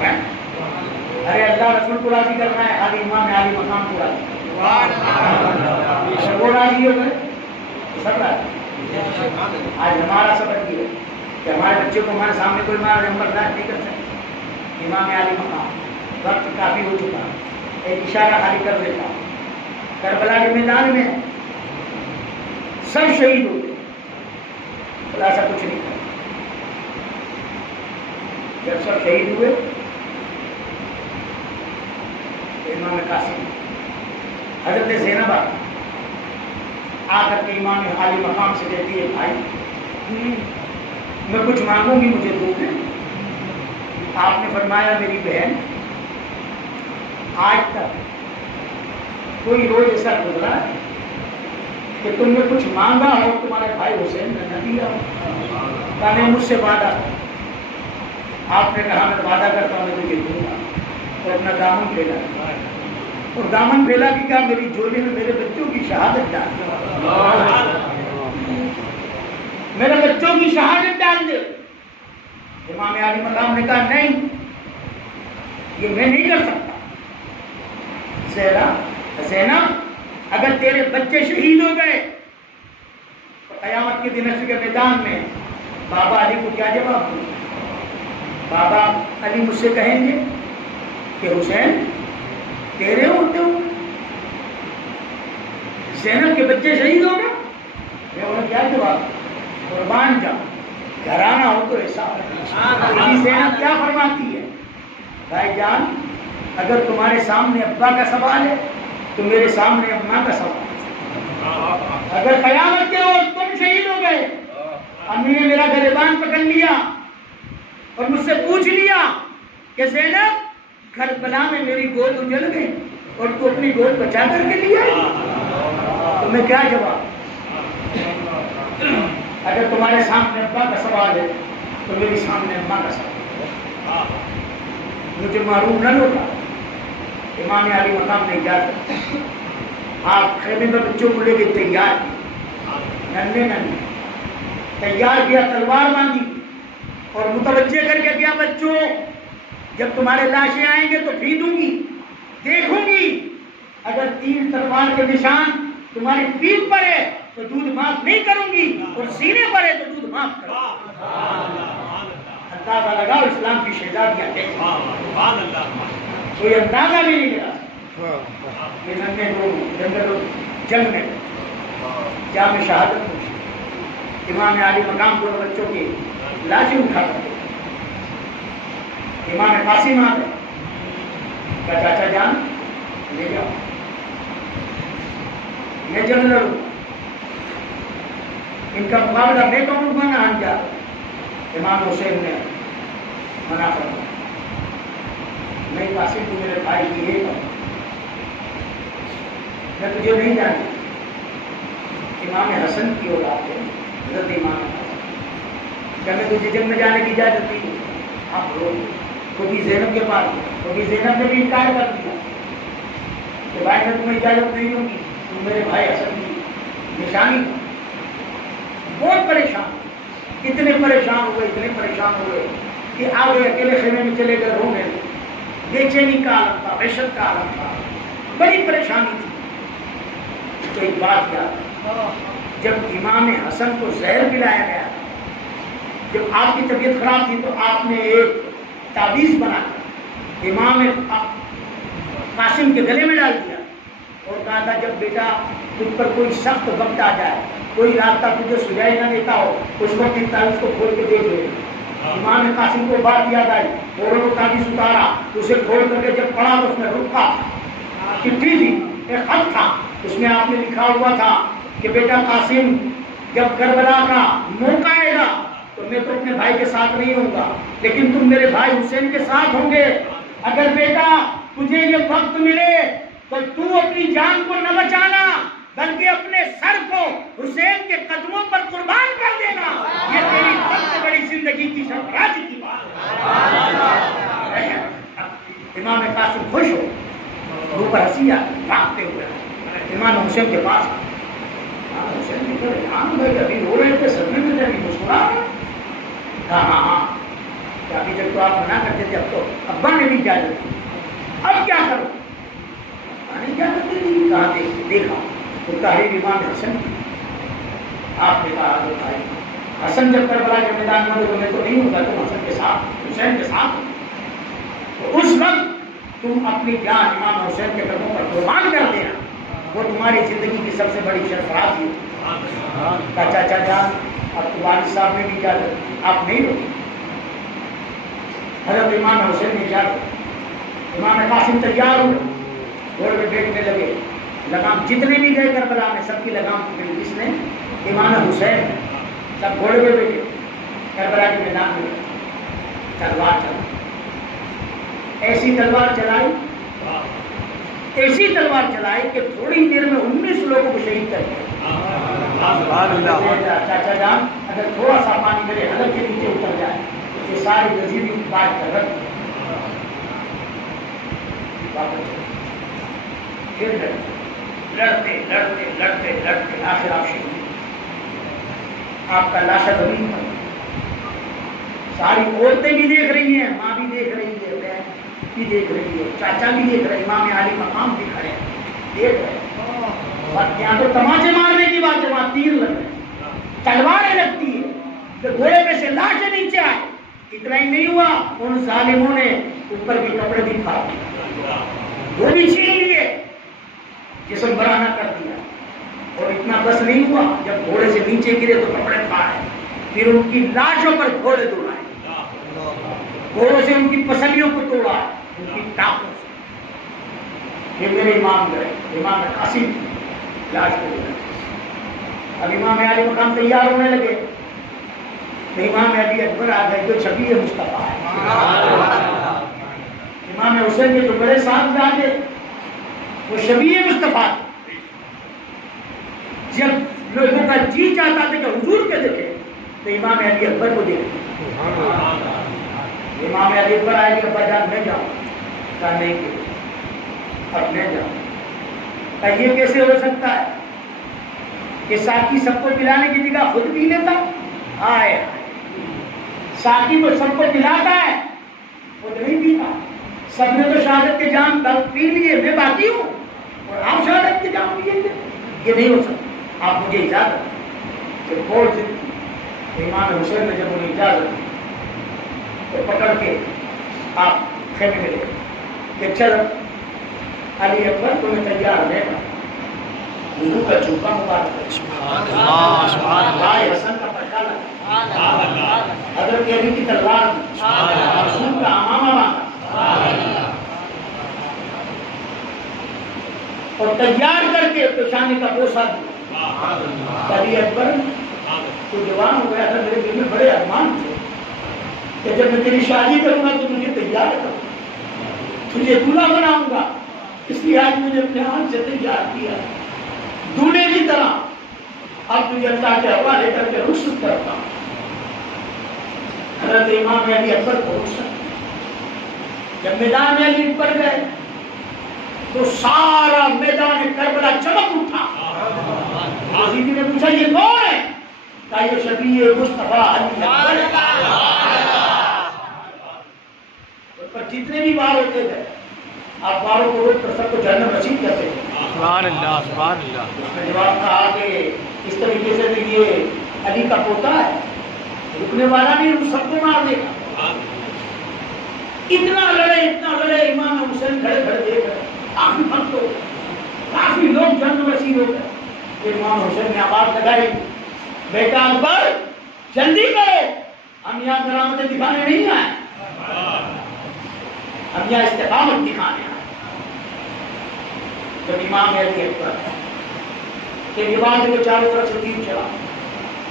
گا۔ ارے اللہ رسول کو راضی کرنا ہے، عالی امام عالی مقام کو راضی، اگر وہ راضی ہو گئے سب راضی۔ آج ہمارا سبق یہ ہے کہ ہمارے بچوں کو ہمارے سامنے کوئی ہمارا نمبر برداشت نہیں کر سکتے۔ امام عالی مقام، وقت کافی ہو چکا، ایک اشارہ خالی کر دیتا ہوں۔ کربلا کے میدان میں سب شہید ہو گئے، خلاصہ کچھ نہیں کر، جب سب شہید ہوئے امام قاسم حضرت زینب آ کر کے امام عالی مقام سے کہتی ہے بھائی میں کچھ مانگوں گی مجھے دو دیں۔ آپ نے فرمایا میری بہن آج تک کوئی روز ایسا گزرا ہے کہ تم نے کچھ مانگا ہو تمہارے بھائی حسین نے نہ دیا ہو؟ کہا نہیں مجھ سے وعدہ۔ آپ نے کہا میں وعدہ کرتا ہوں میں تجھے دوں گا، اور اپنا دامن پھیلا، اور دامن پھیلا کہ کہا میری جھولی میں میرے بچوں کی شہادت ڈال دو، میرے بچوں کی شہادت ڈال دے۔ امام عالی مقام نے کہا نہیں یہ میں نہیں کر سکتا، زینب اگر تیرے بچے شہید ہو گئے تو قیامت کے دن حشر کے میدان میں بابا علی کو کیا جواب دوں؟ بابا علی مجھ سے کہیں گے کہ حسین تیرے ہوتے ہو، زینب کے بچے شہید ہو گئے، میں انہیں کیا جواب دوں؟ قربان جاؤں، گھرانہ ہو تو ایسا زینب کیا فرماتی ہے؟ بھائی جان اگر تمہارے سامنے ابا کا سوال ہے تو میرے سامنے اماں کا سوال ہے۔ اگر قیامت کے روز تم شہید ہو گئے، امی نے میرا گریبان پکڑ لیا اور مجھ سے پوچھ لیا کہ زینب کربلا میں میری گود اجڑ گئی اور تو اپنی گود بچا کر کے لیا، تو میں کیا جواب؟ اگر تمہارے سامنے ابا کا سوال ہے تو میری سامنے اماں کا سوال ہے، مجھے معروف نہ لوٹا۔ امام عالی مقام نے اجازت، آپ خیمے میں بچوں کو لے کے تیار ننھے ننھے تیار کیا، تلوار باندھی اور متوجہ کر کے کیا بچوں جب تمہارے لاشیں آئیں گے تو پھینکوں گی، دیکھوں گی، اگر تین تلوار کے نشان تمہاری پیٹھ پر ہے تو دودھ معاف نہیں کروں گی، اور سینے پر ہے تو دودھ معاف کروں گی۔ اندازہ لگاؤ اسلام کی شہزادیاں کوئی اندازہ بھی نہیں لگا کہ ننھے لوگ جنگل جنگ میں جام شہادت پوچھی، امام عالی مقام کو بچوں کی لاشیں اٹھا کر امام قاسم آ گئے، کہا چاچا جان لے جاؤ میں جنگ لڑوں، ان کا مقابلہ میں کروں گا نہ انجا۔ امام حسین نے منع فرمایا، میں قاسم کو میرے بھائی کی یہ کروں، میں تجھے نہیں جانتا، امام حسن کی اولاد ہے حضرت امام حسن، کیا میں تجھے جنگ میں جانے کی اجازت دی؟ آپ لوگ کیونکہ زینب کے پاس، کیونکہ زینب نے بھی انکار کر دیا کہ بھائی میں تمہیں اجازت نہیں دوں گی، تم میرے بھائی حسن کی نشانی۔ بہت پریشان، اتنے پریشان ہوئے کہ آگے اکیلے خیمے میں چلے گئے رونے، بے چینی کا عالم تھا، وحشت کا عالم تھا، بڑی پریشانی تھی۔ تو ایک بات یاد، جب امام حسن کو زہر پلایا گیا، جب آپ کی طبیعت خراب تھی تو آپ نے ایک تعویذ بنا کر امام قاسم کے گلے میں ڈال دیا اور کہا تھا جب بیٹا تم پر کوئی سخت وقت آ جائے، کوئی راستہ تجھے سجائی نہ دیتا ہو، اس وقت اس کو کھول کے دیکھ لے، امام قاسم کو بات یاد آئی، فوراً تعویذ اتارا، اسے کھول کر کے جب پڑھا تو اس میں رکھا چٹھی تھی، ایک خط تھا، اس میں آپ نے لکھا ہوا تھا کہ بیٹا قاسم، جب کربلا کا موقع آئے گا تو میں تو اپنے بھائی کے ساتھ نہیں ہوں گا، لیکن تم میرے بھائی حسین کے ساتھ ہوں گے۔ اگر بیٹا تجھے یہ وقت ملے تو تو اپنی جان کو نہ بچانا بلکہ اپنے سر کو حسین کے قدموں پر قربان کر دینا، یہ تیری سب سے بڑی زندگی کی سرفرازی کی بات ہے۔ امام قاسم خوش ہو، منہ پر ہنسی آتی، بھاگتے ہوئے امام حسین کے پاس آئے۔ امام حسین نے کہا امام بھائی ابھی رو رہے تھے، صدمے میں تھے، ابھی مسکرا رہے ہیں؟ کہا ہاں ہاں، کہ ابھی تک تو آپ منع کرتے تھے، اب تو ابا نے بھی اجازت دی، اب کیا کرو؟ ابا نے اجازت دی، کہا دیکھا تو تحریر امام حسن کی۔ آپ نے کہا تو بھائی حسن جب کربلا کے میدان میں تو میں تو نہیں ہوگا، تم حسن کے ساتھ، حسین کے ساتھ، تو اس وقت تم اپنی جان امام حسین کے قدموں پر قربان کر دینا، وہ تمہاری زندگی کی سب سے بڑی سرفرازی ہے۔ کا چاچا جان اب تو والد صاحب نے بھی اجازت، آپ نہیں روکے۔ حضرت امام حسین نے اجازت، امام قاسم تیار ہوئے، گھوڑے پہ بیٹھنے لگے، لگام جتنے بھی گئے کربلا میں سب کی لگام پکڑی، کس نے؟ امام حسین۔ سب گھوڑے پہ بیٹھے کربلا کے میدان میں، تلوار چلائی، ایسی تلوار چلائی، ایسی تلوار چلائی کہ تھوڑی دیر میں 19 لوگوں کو شہید کر دیا۔ چاچا جان اگر تھوڑا سا پانی میرے حلق کے نیچے اتر جائے تو یہ ساری وزیری بات کر رکھ پھر لڑتے لڑتے لڑتے لڑتے آخر آپ شہید، آپ کا لاشا زمین پر، ساری عورتیں بھی دیکھ رہی ہیں، ماں بھی دیکھ رہی ہے، بہن بھی دیکھ رہی ہے، چاچا بھی دیکھ رہے ہیں، امام عالی مقام بھی کھڑے ہیں، دیکھ رہے ہیں۔ یہاں تو تماچے مارنے کی بات ہے، وہاں تیر لگ رہے ہیں، تلواریں لگتی ہے، تو گھوڑے میں سے لاشیں نیچے آئے۔ اتنا ہی نہیں ہوا، ان ظالموں نے اوپر کے کپڑے بھی پھاڑ دیے، وہ بھی چھین لیے، جسم برہنہ کر دیا۔ اور اتنا بس نہیں ہوا، جب گھوڑے سے نیچے گرے تو کپڑے پھاڑے، پھر ان کی لاشوں پر گھوڑے دوڑائے، گھوڑوں سے ان کی پسلیوں کو توڑا، ان کی ٹانگوں سے۔ یہ میرے امام گئے، امام قاسم لاش کو گئے۔ اب امام علی مقام تیار ہونے لگے تو امام علی اکبر آ گئے جو شبیہ مصطفیٰ ہے۔ امام حسین کے جو بڑے صاحب جاتے وہ شبیہ مصطفیٰ، جب لوگوں کا جی چاہتا تھا کہ حضور کے دیکھے تو امام علی اکبر کو دیکھے۔ امام علی اکبر آئے کہ ابا جان میں جاؤں، کہا نہیں کہ اب میں جاؤں۔ کہا یہ کیسے ہو سکتا ہے کہ ساقی سب کو پلانے کی جگہ خود پی لیتا؟ آئے ساقی کو سب کو پلاتا ہے، خود نہیں پیتا۔ سب نے تو شہادت کے جام پی لیے، میں باقی ہوں اور آپ شہادت کے جام پیے گے، یہ نہیں ہو سکتا، آپ مجھے اجازت۔ کہ بول سے امام حسین نے جب انہیں اجازت دی تو پکڑ کے آپ خیمے میں لے کہ چل علی اکبر تمہیں تیار رہے گا، حضور کا چوکا مبارک ہے، بھائی حسن کا پٹا لگا، حضرت علی کی تلوار، رسول کا امامہ باندھا اور تیار کر کے پیشانی کا بوسہ دیا۔ علی اکبر تو جوان ہو گیا تھا، میرے دل میں بڑے ارمان تھے کہ جب میں تیری شادی کروں گا تو مجھے تیار کروں، تجھے دولہا بناؤں گا، اس لیے آج مجھے اپنے ہاتھ سے تیار کیا دولہے کی طرح، اب تجھے اللہ کے حوالے کر کے رخصت کرتا ہوں۔ حضرت امام علی اکبر کو رخصت، جب میدان میں علی اکبر گئے تو سارا میدان کربلا چمک اٹھا۔ غازی نے پوچھا یہ کون ہے؟ کہا یہ شبیہ مصطفیٰ علی اکبر۔ پر جتنے بھی بار ہوتے تھے آپ باروں کو روک کر سب کو جہنم رسید کرتے تھے۔ سبحان اللہ سبحان اللہ۔ اس نے جواب کہا کہ اس طریقے سے یہ علی کا پوتا ہے، رکنے والا نہیں، وہ سب کو مار دے گا۔ اتنا لڑے امام حسین کھڑے کھڑے دیکھ رہے، کافی وقت ہو گیا، کافی لوگ جنگ رسید ہو گئے۔ امام حسین نے آواز لگائی بیٹا اکبر جلدی کرو، ہم یہاں کرامتیں دکھانے نہیں آئے، ہم یہاں استقامت دکھانے آئے۔ جب امام علی اکبر کہ عبادت کو چاروں طرف سے تیر چلا،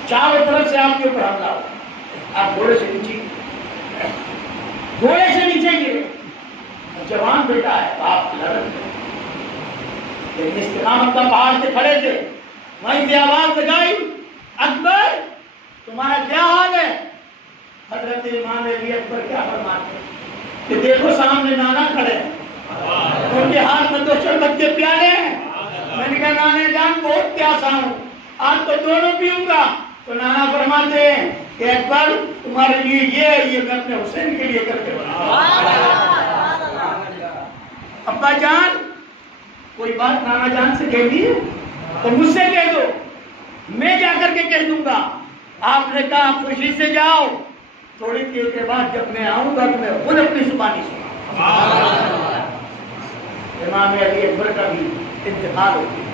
چاروں طرف سے آپ کے اوپر حملہ ہوا، آپ گھوڑے سے نیچے گرے، جوان بیٹا ہے، آپ لڑن لیکن استقامت کا پہاڑ سے کھڑے تھے، وہیں سے آواز لگائی اکبر تمہارا کیا حال ہے؟ حضرت امام علی اکبر کیا فرماتے ہیں کہ دیکھو سامنے نانا کھڑے ہیں، ان کے ہاتھ میں تو شربت کے پیالے ہیں۔ میں نے کہا نانا جان بہت پیاسا ہوں، آج تو دونوں پیوں گا۔ تو نانا فرماتے ہیں کہ اکبر تمہارے لیے یہ میں اپنے حسین کے لیے کر کے ابا جان کوئی بات نانا جان سے کہنی ہے تو مجھ سے کہہ دو، میں جا کر کے کہہ دوں گا۔ آپ نے کہا خوشی سے جاؤ، تھوڑی دیر کے بعد جب میں آؤں گا تو میں خود اپنی زبانی سنا۔ امام علی اکبر کا بھی انتقال ہو گیا،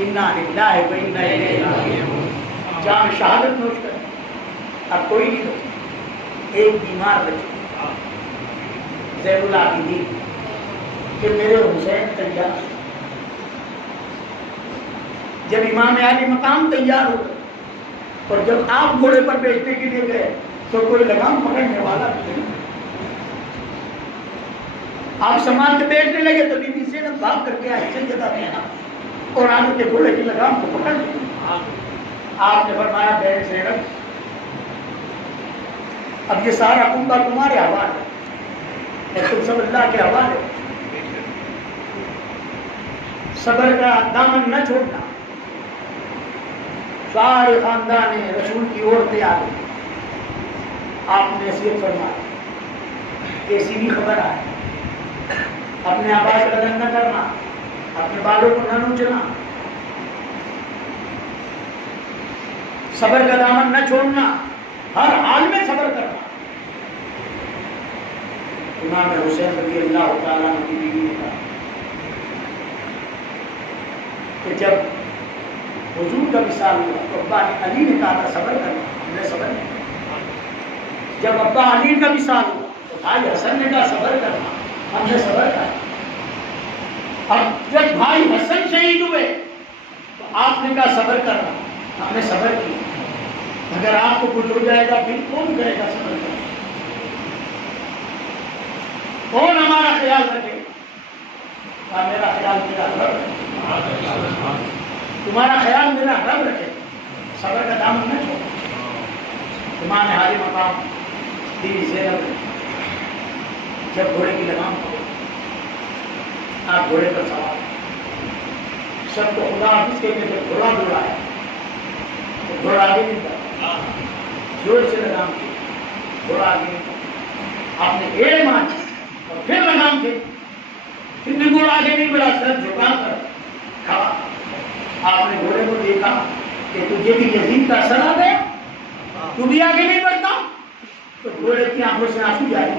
انا للہ و انا الیہ راجعون، جام شہادت نوش کریں۔ اب کوئی نہیں بچے، ایک بیمار بچے زین العابدین کہ میرے حسین تیار۔ جب امام علی مقام تیار ہو گئے اور جب آپ گھوڑے پر بیٹھنے کے لیے گئے تو کوئی لگام پکڑنے والا نہیں، آپ سامان سے بیٹھنے لگے تو بی بی زینب بھاگ کر کے آئی سجدہ میں اور آپ کے گھوڑے کی لگام کو پکڑ لی۔ آپ نے فرمایا بیٹھ زینب، اب یہ سارا کنبہ تمہارے حوالے ہے، تم سب اللہ کے حوالے، صبر کا دامن نہ چھوڑنا۔ سارے خاندان رسول کی عورتیں آ گئی، آپ نے نصیحت فرمائی، ایسی بھی خبر آئی، اپنے آواز بدل نہ کرنا، اپنے بالوں کو نہ نوچنا، صبر کا دامن نہ چھوڑنا، ہر حال میں صبر کرنا۔ امام حسین رضی اللہ تعالیٰ عنہ کی بیوی نے کہا کہ جب حضور کا وصال ہوا تو ابا علی نے کہا تھا صبر کرنا، ہم نے صبر نہیں کیا۔ جب ابا علی کا وصال ہوا تو بھائی حسن نے کہا صبر کرنا، ہم نے صبر کرنا۔ اب جب بھائی حسن شہید ہوئے تو آپ نے کہا صبر کرنا، ہم نے صبر کیا۔ اگر آپ کو کچھ ہو جائے گا پھر کون کرے گا صبر کرنا؟ کون ہمارا خیال رکھے گا؟ میرا خیال میرا رب رکھے، تمہارا خیال میرا رب رکھے، صبر کا دامن نہ چھوڑو۔ امام عالی مقام بیوی زینب جب گھوڑے کی لگام پکڑی، آپ گھوڑے پر سوار، سب کو خدا حافظ کہہ کے جب گھوڑا دوڑایا تو گھوڑا آگے نہیں بڑھا، زور سے لگام کی، گھوڑا آگے نہیں بڑھا۔ آپ نے ایڑ ماری اور پھر لگام کی، پھر بھی گھوڑا آگے نہیں بڑھا، سر جھکا کر کھڑا۔ آپ نے گھوڑے کو دیکھا کہ تجھے بھی یزید کا اثر آ گیا، تو بھی آگے نہیں بڑھتا، تو گھوڑے کی آنکھوں سے آنسو جاری۔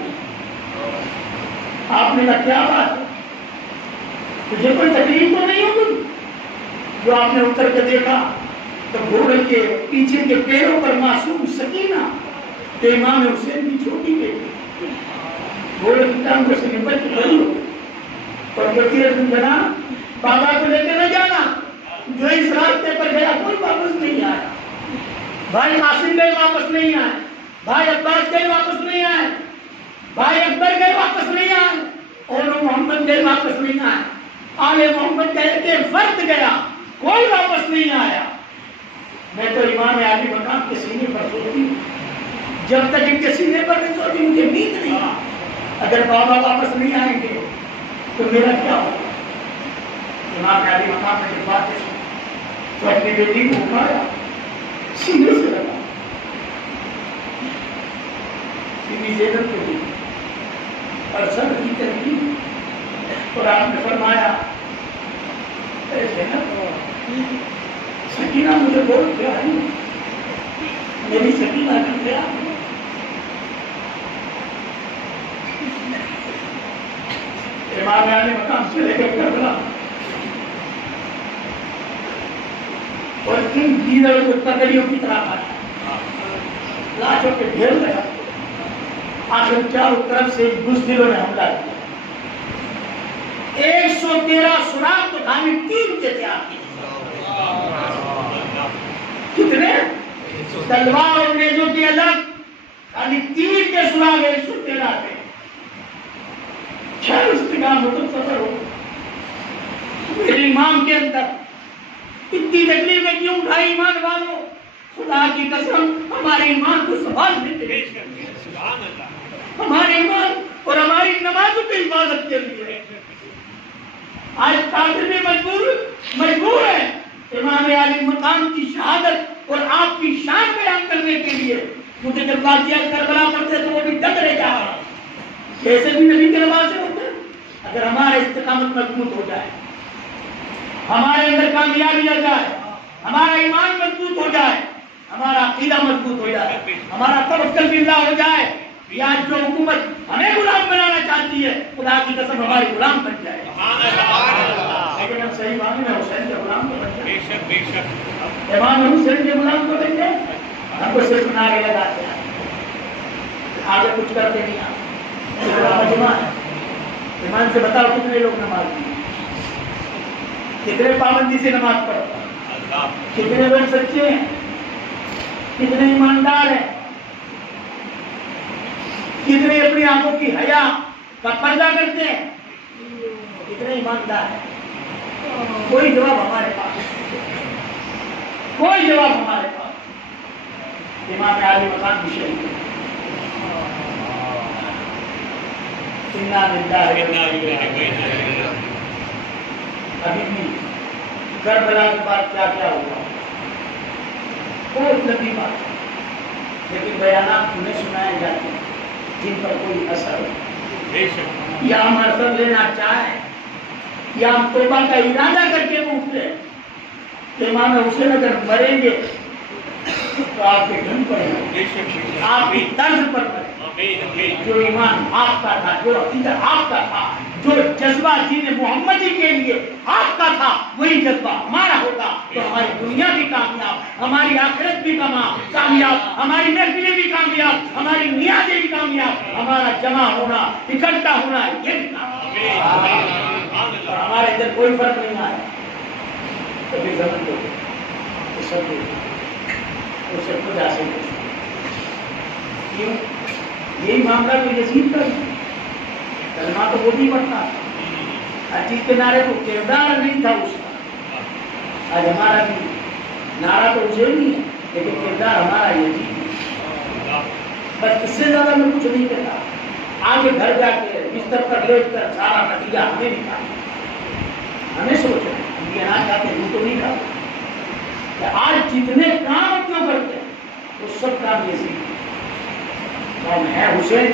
آپ نے کہا کیا بات ہے، تجھے کوئی تکلیف تو نہیں ہوگی؟ جو آپ نے اتر کے دیکھا تو گھوڑے کے پیچھے کے پیروں پر معصوم سکینہ کہ امام حسین کی چھوٹی بیٹی گھوڑے کی ٹانگوں سے نپٹ کے کھڑی ہو اور کہتی ہے تم جناب بابا کو لے کے نہ جانا، جو اس راستے پر گیا کوئی واپس نہیں آیا۔ بھائی قاسم گئے واپس نہیں آئے، بھائی عباس گئے واپس نہیں آئے، بھائی اکبر گئے واپس نہیں آئے، اور محمد گئے واپس نہیں آئے، آل محمد گئے کہ فرد گیا، کوئی واپس نہیں آیا۔ میں تو امام علی مقام کے سینے پر سوچتی ہوں، جب تک ان کے سینے پر نہیں سوچتی مجھے نیند نہیں آ۔ اگر بابا واپس نہیں آئیں گے تو میرا کیا ہوگا؟ امام علی مقام میں جب باتیں سنی تو اپنی بیٹی کو اٹھایا، سینے سے لگا، بیوی زینب کو دی اور سب کی ترکیب، اور آپ نے فرمایا اے زینب سکینہ مجھے بہت پیاری ہے، میری سکینہ کی پیاری ہے۔ امام علی مقام سے لے کر کربلا اور ان گیدڑوں کو تکڑیوں کی طرح آیا، لاشوں کے ڈھیر لگا. آخر چاروں طرف سے بزدلوں نے حملہ کیا. 113 سراغ تو خالی تین کے تھے آپ کی. کتنے؟ تلوار اور نیزوں کی الگ، خالی تین کے سراغ 113 تھے. خیر استقامت سفر ہو. میرے امام کے اندر اتنی تکلیفیں کیوں اٹھائی ایمان والوں؟ خدا کی قسم ہمارے ایمان کو سنبھالنے کے لیے، ہمارے ایمان اور ہماری نمازوں کی حفاظت کے لیے. آج کافر بھی مجبور ہے امام علی مقام کی شہادت اور آپ کی شان بیان کرنے کے لیے. مجھے جب بات کربلا پڑھتے تو وہ بھی دب رہ جا رہا. کیسے بھی نبی کے نماز ہوتے ہیں اگر ہمارا استقامت مضبوط ہو جائے، ہمارے اندر کامیابی آ جائے، ہمارا ایمان مضبوط ہو جائے، ہمارا عقیدہ مضبوط ہو جائے، ہمارا توکل باللہ ہو جائے. یا جو حکومت ہمیں غلام بنانا چاہتی ہے خدا کی قسم ہماری غلام بن جائے. لیکن ہم صحیح معنی میں حسین کے غلام کو بن جائے. امام حسین کے غلام کو بن جائے. ہم کو صرف نعرے لگاتے ہیں، آگے کچھ کرتے نہیں. آپ مجمع ہے، ایمان سے بتاؤ کتنے لوگ نماز پڑھتے ہیں، کتنے پابندی سے نماز پڑھتے ہیں، کتنے لوگ سچے ہیں، کتنے ایماندار ہیں، کتنے اپنی آنکھوں کی حیا کا پردہ کرتے ہیں، کتنے ایماندار ہیں. کوئی جواب ہمارے پاس، کوئی جواب ہمارے پاس. امام علی مقام کی شہید ابھی بھی کربلا کے بعد کیا کیا ہوا بہت لمبی بات ہے، لیکن بیانات انہیں سنائے جاتے ہیں جن پر کوئی اثر ہو. یا ہم مرتب لینا چاہیں یا ہم توبہ کا ارادہ کر کے اٹھتے ہیں کہ امام حسین اگر مریں گے تو آپ کے ڈھنگ پر مریں، آپ کی طرز پر مریں. جو ایمان آپ کا تھا، جو عقیدہ آپ کا تھا، جو جذبہ دین محمدی کے لیے آپ کا تھا، وہی جذبہ ہمارا ہوگا تو ہماری دنیا بھی کامیاب، ہماری آخرت بھی کامیاب، ہماری محفلیں بھی کامیاب، ہماری نیازیں بھی کامیاب، ہمارا جمع ہونا، اکٹھا ہونا یہ بھی کامیاب. ہمارے اندر کوئی فرق نہیں آیا. کبھی زمن کو سب اسے خود حاصل کر. کیوں؟ یہی معاملہ تو یزید کا ہے. کلمہ تو وہ بھی پڑھتا تھا، عجیب کے نعرے کو کردار نہیں تھا اس کا. آج ہمارا بھی نعرہ تو اسے نہیں ہے لیکن کردار ہمارا یزید ہے. بس اس سے زیادہ میں کچھ نہیں کہتا. آگے گھر جا کے بستر پر لیٹ کر سارا نتیجہ ہمیں نکالنا، ہمیں سوچنا ہم یہ نہ چاہتے ہم تو نہیں کھاتے. آج جتنے کام کیوں کرتے ہیں وہ سب کام یزید ہے. قوم ہے حسین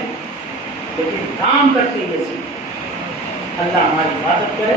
لیکن کام کرتے یزید. اللہ ہماری حفاظت کرے.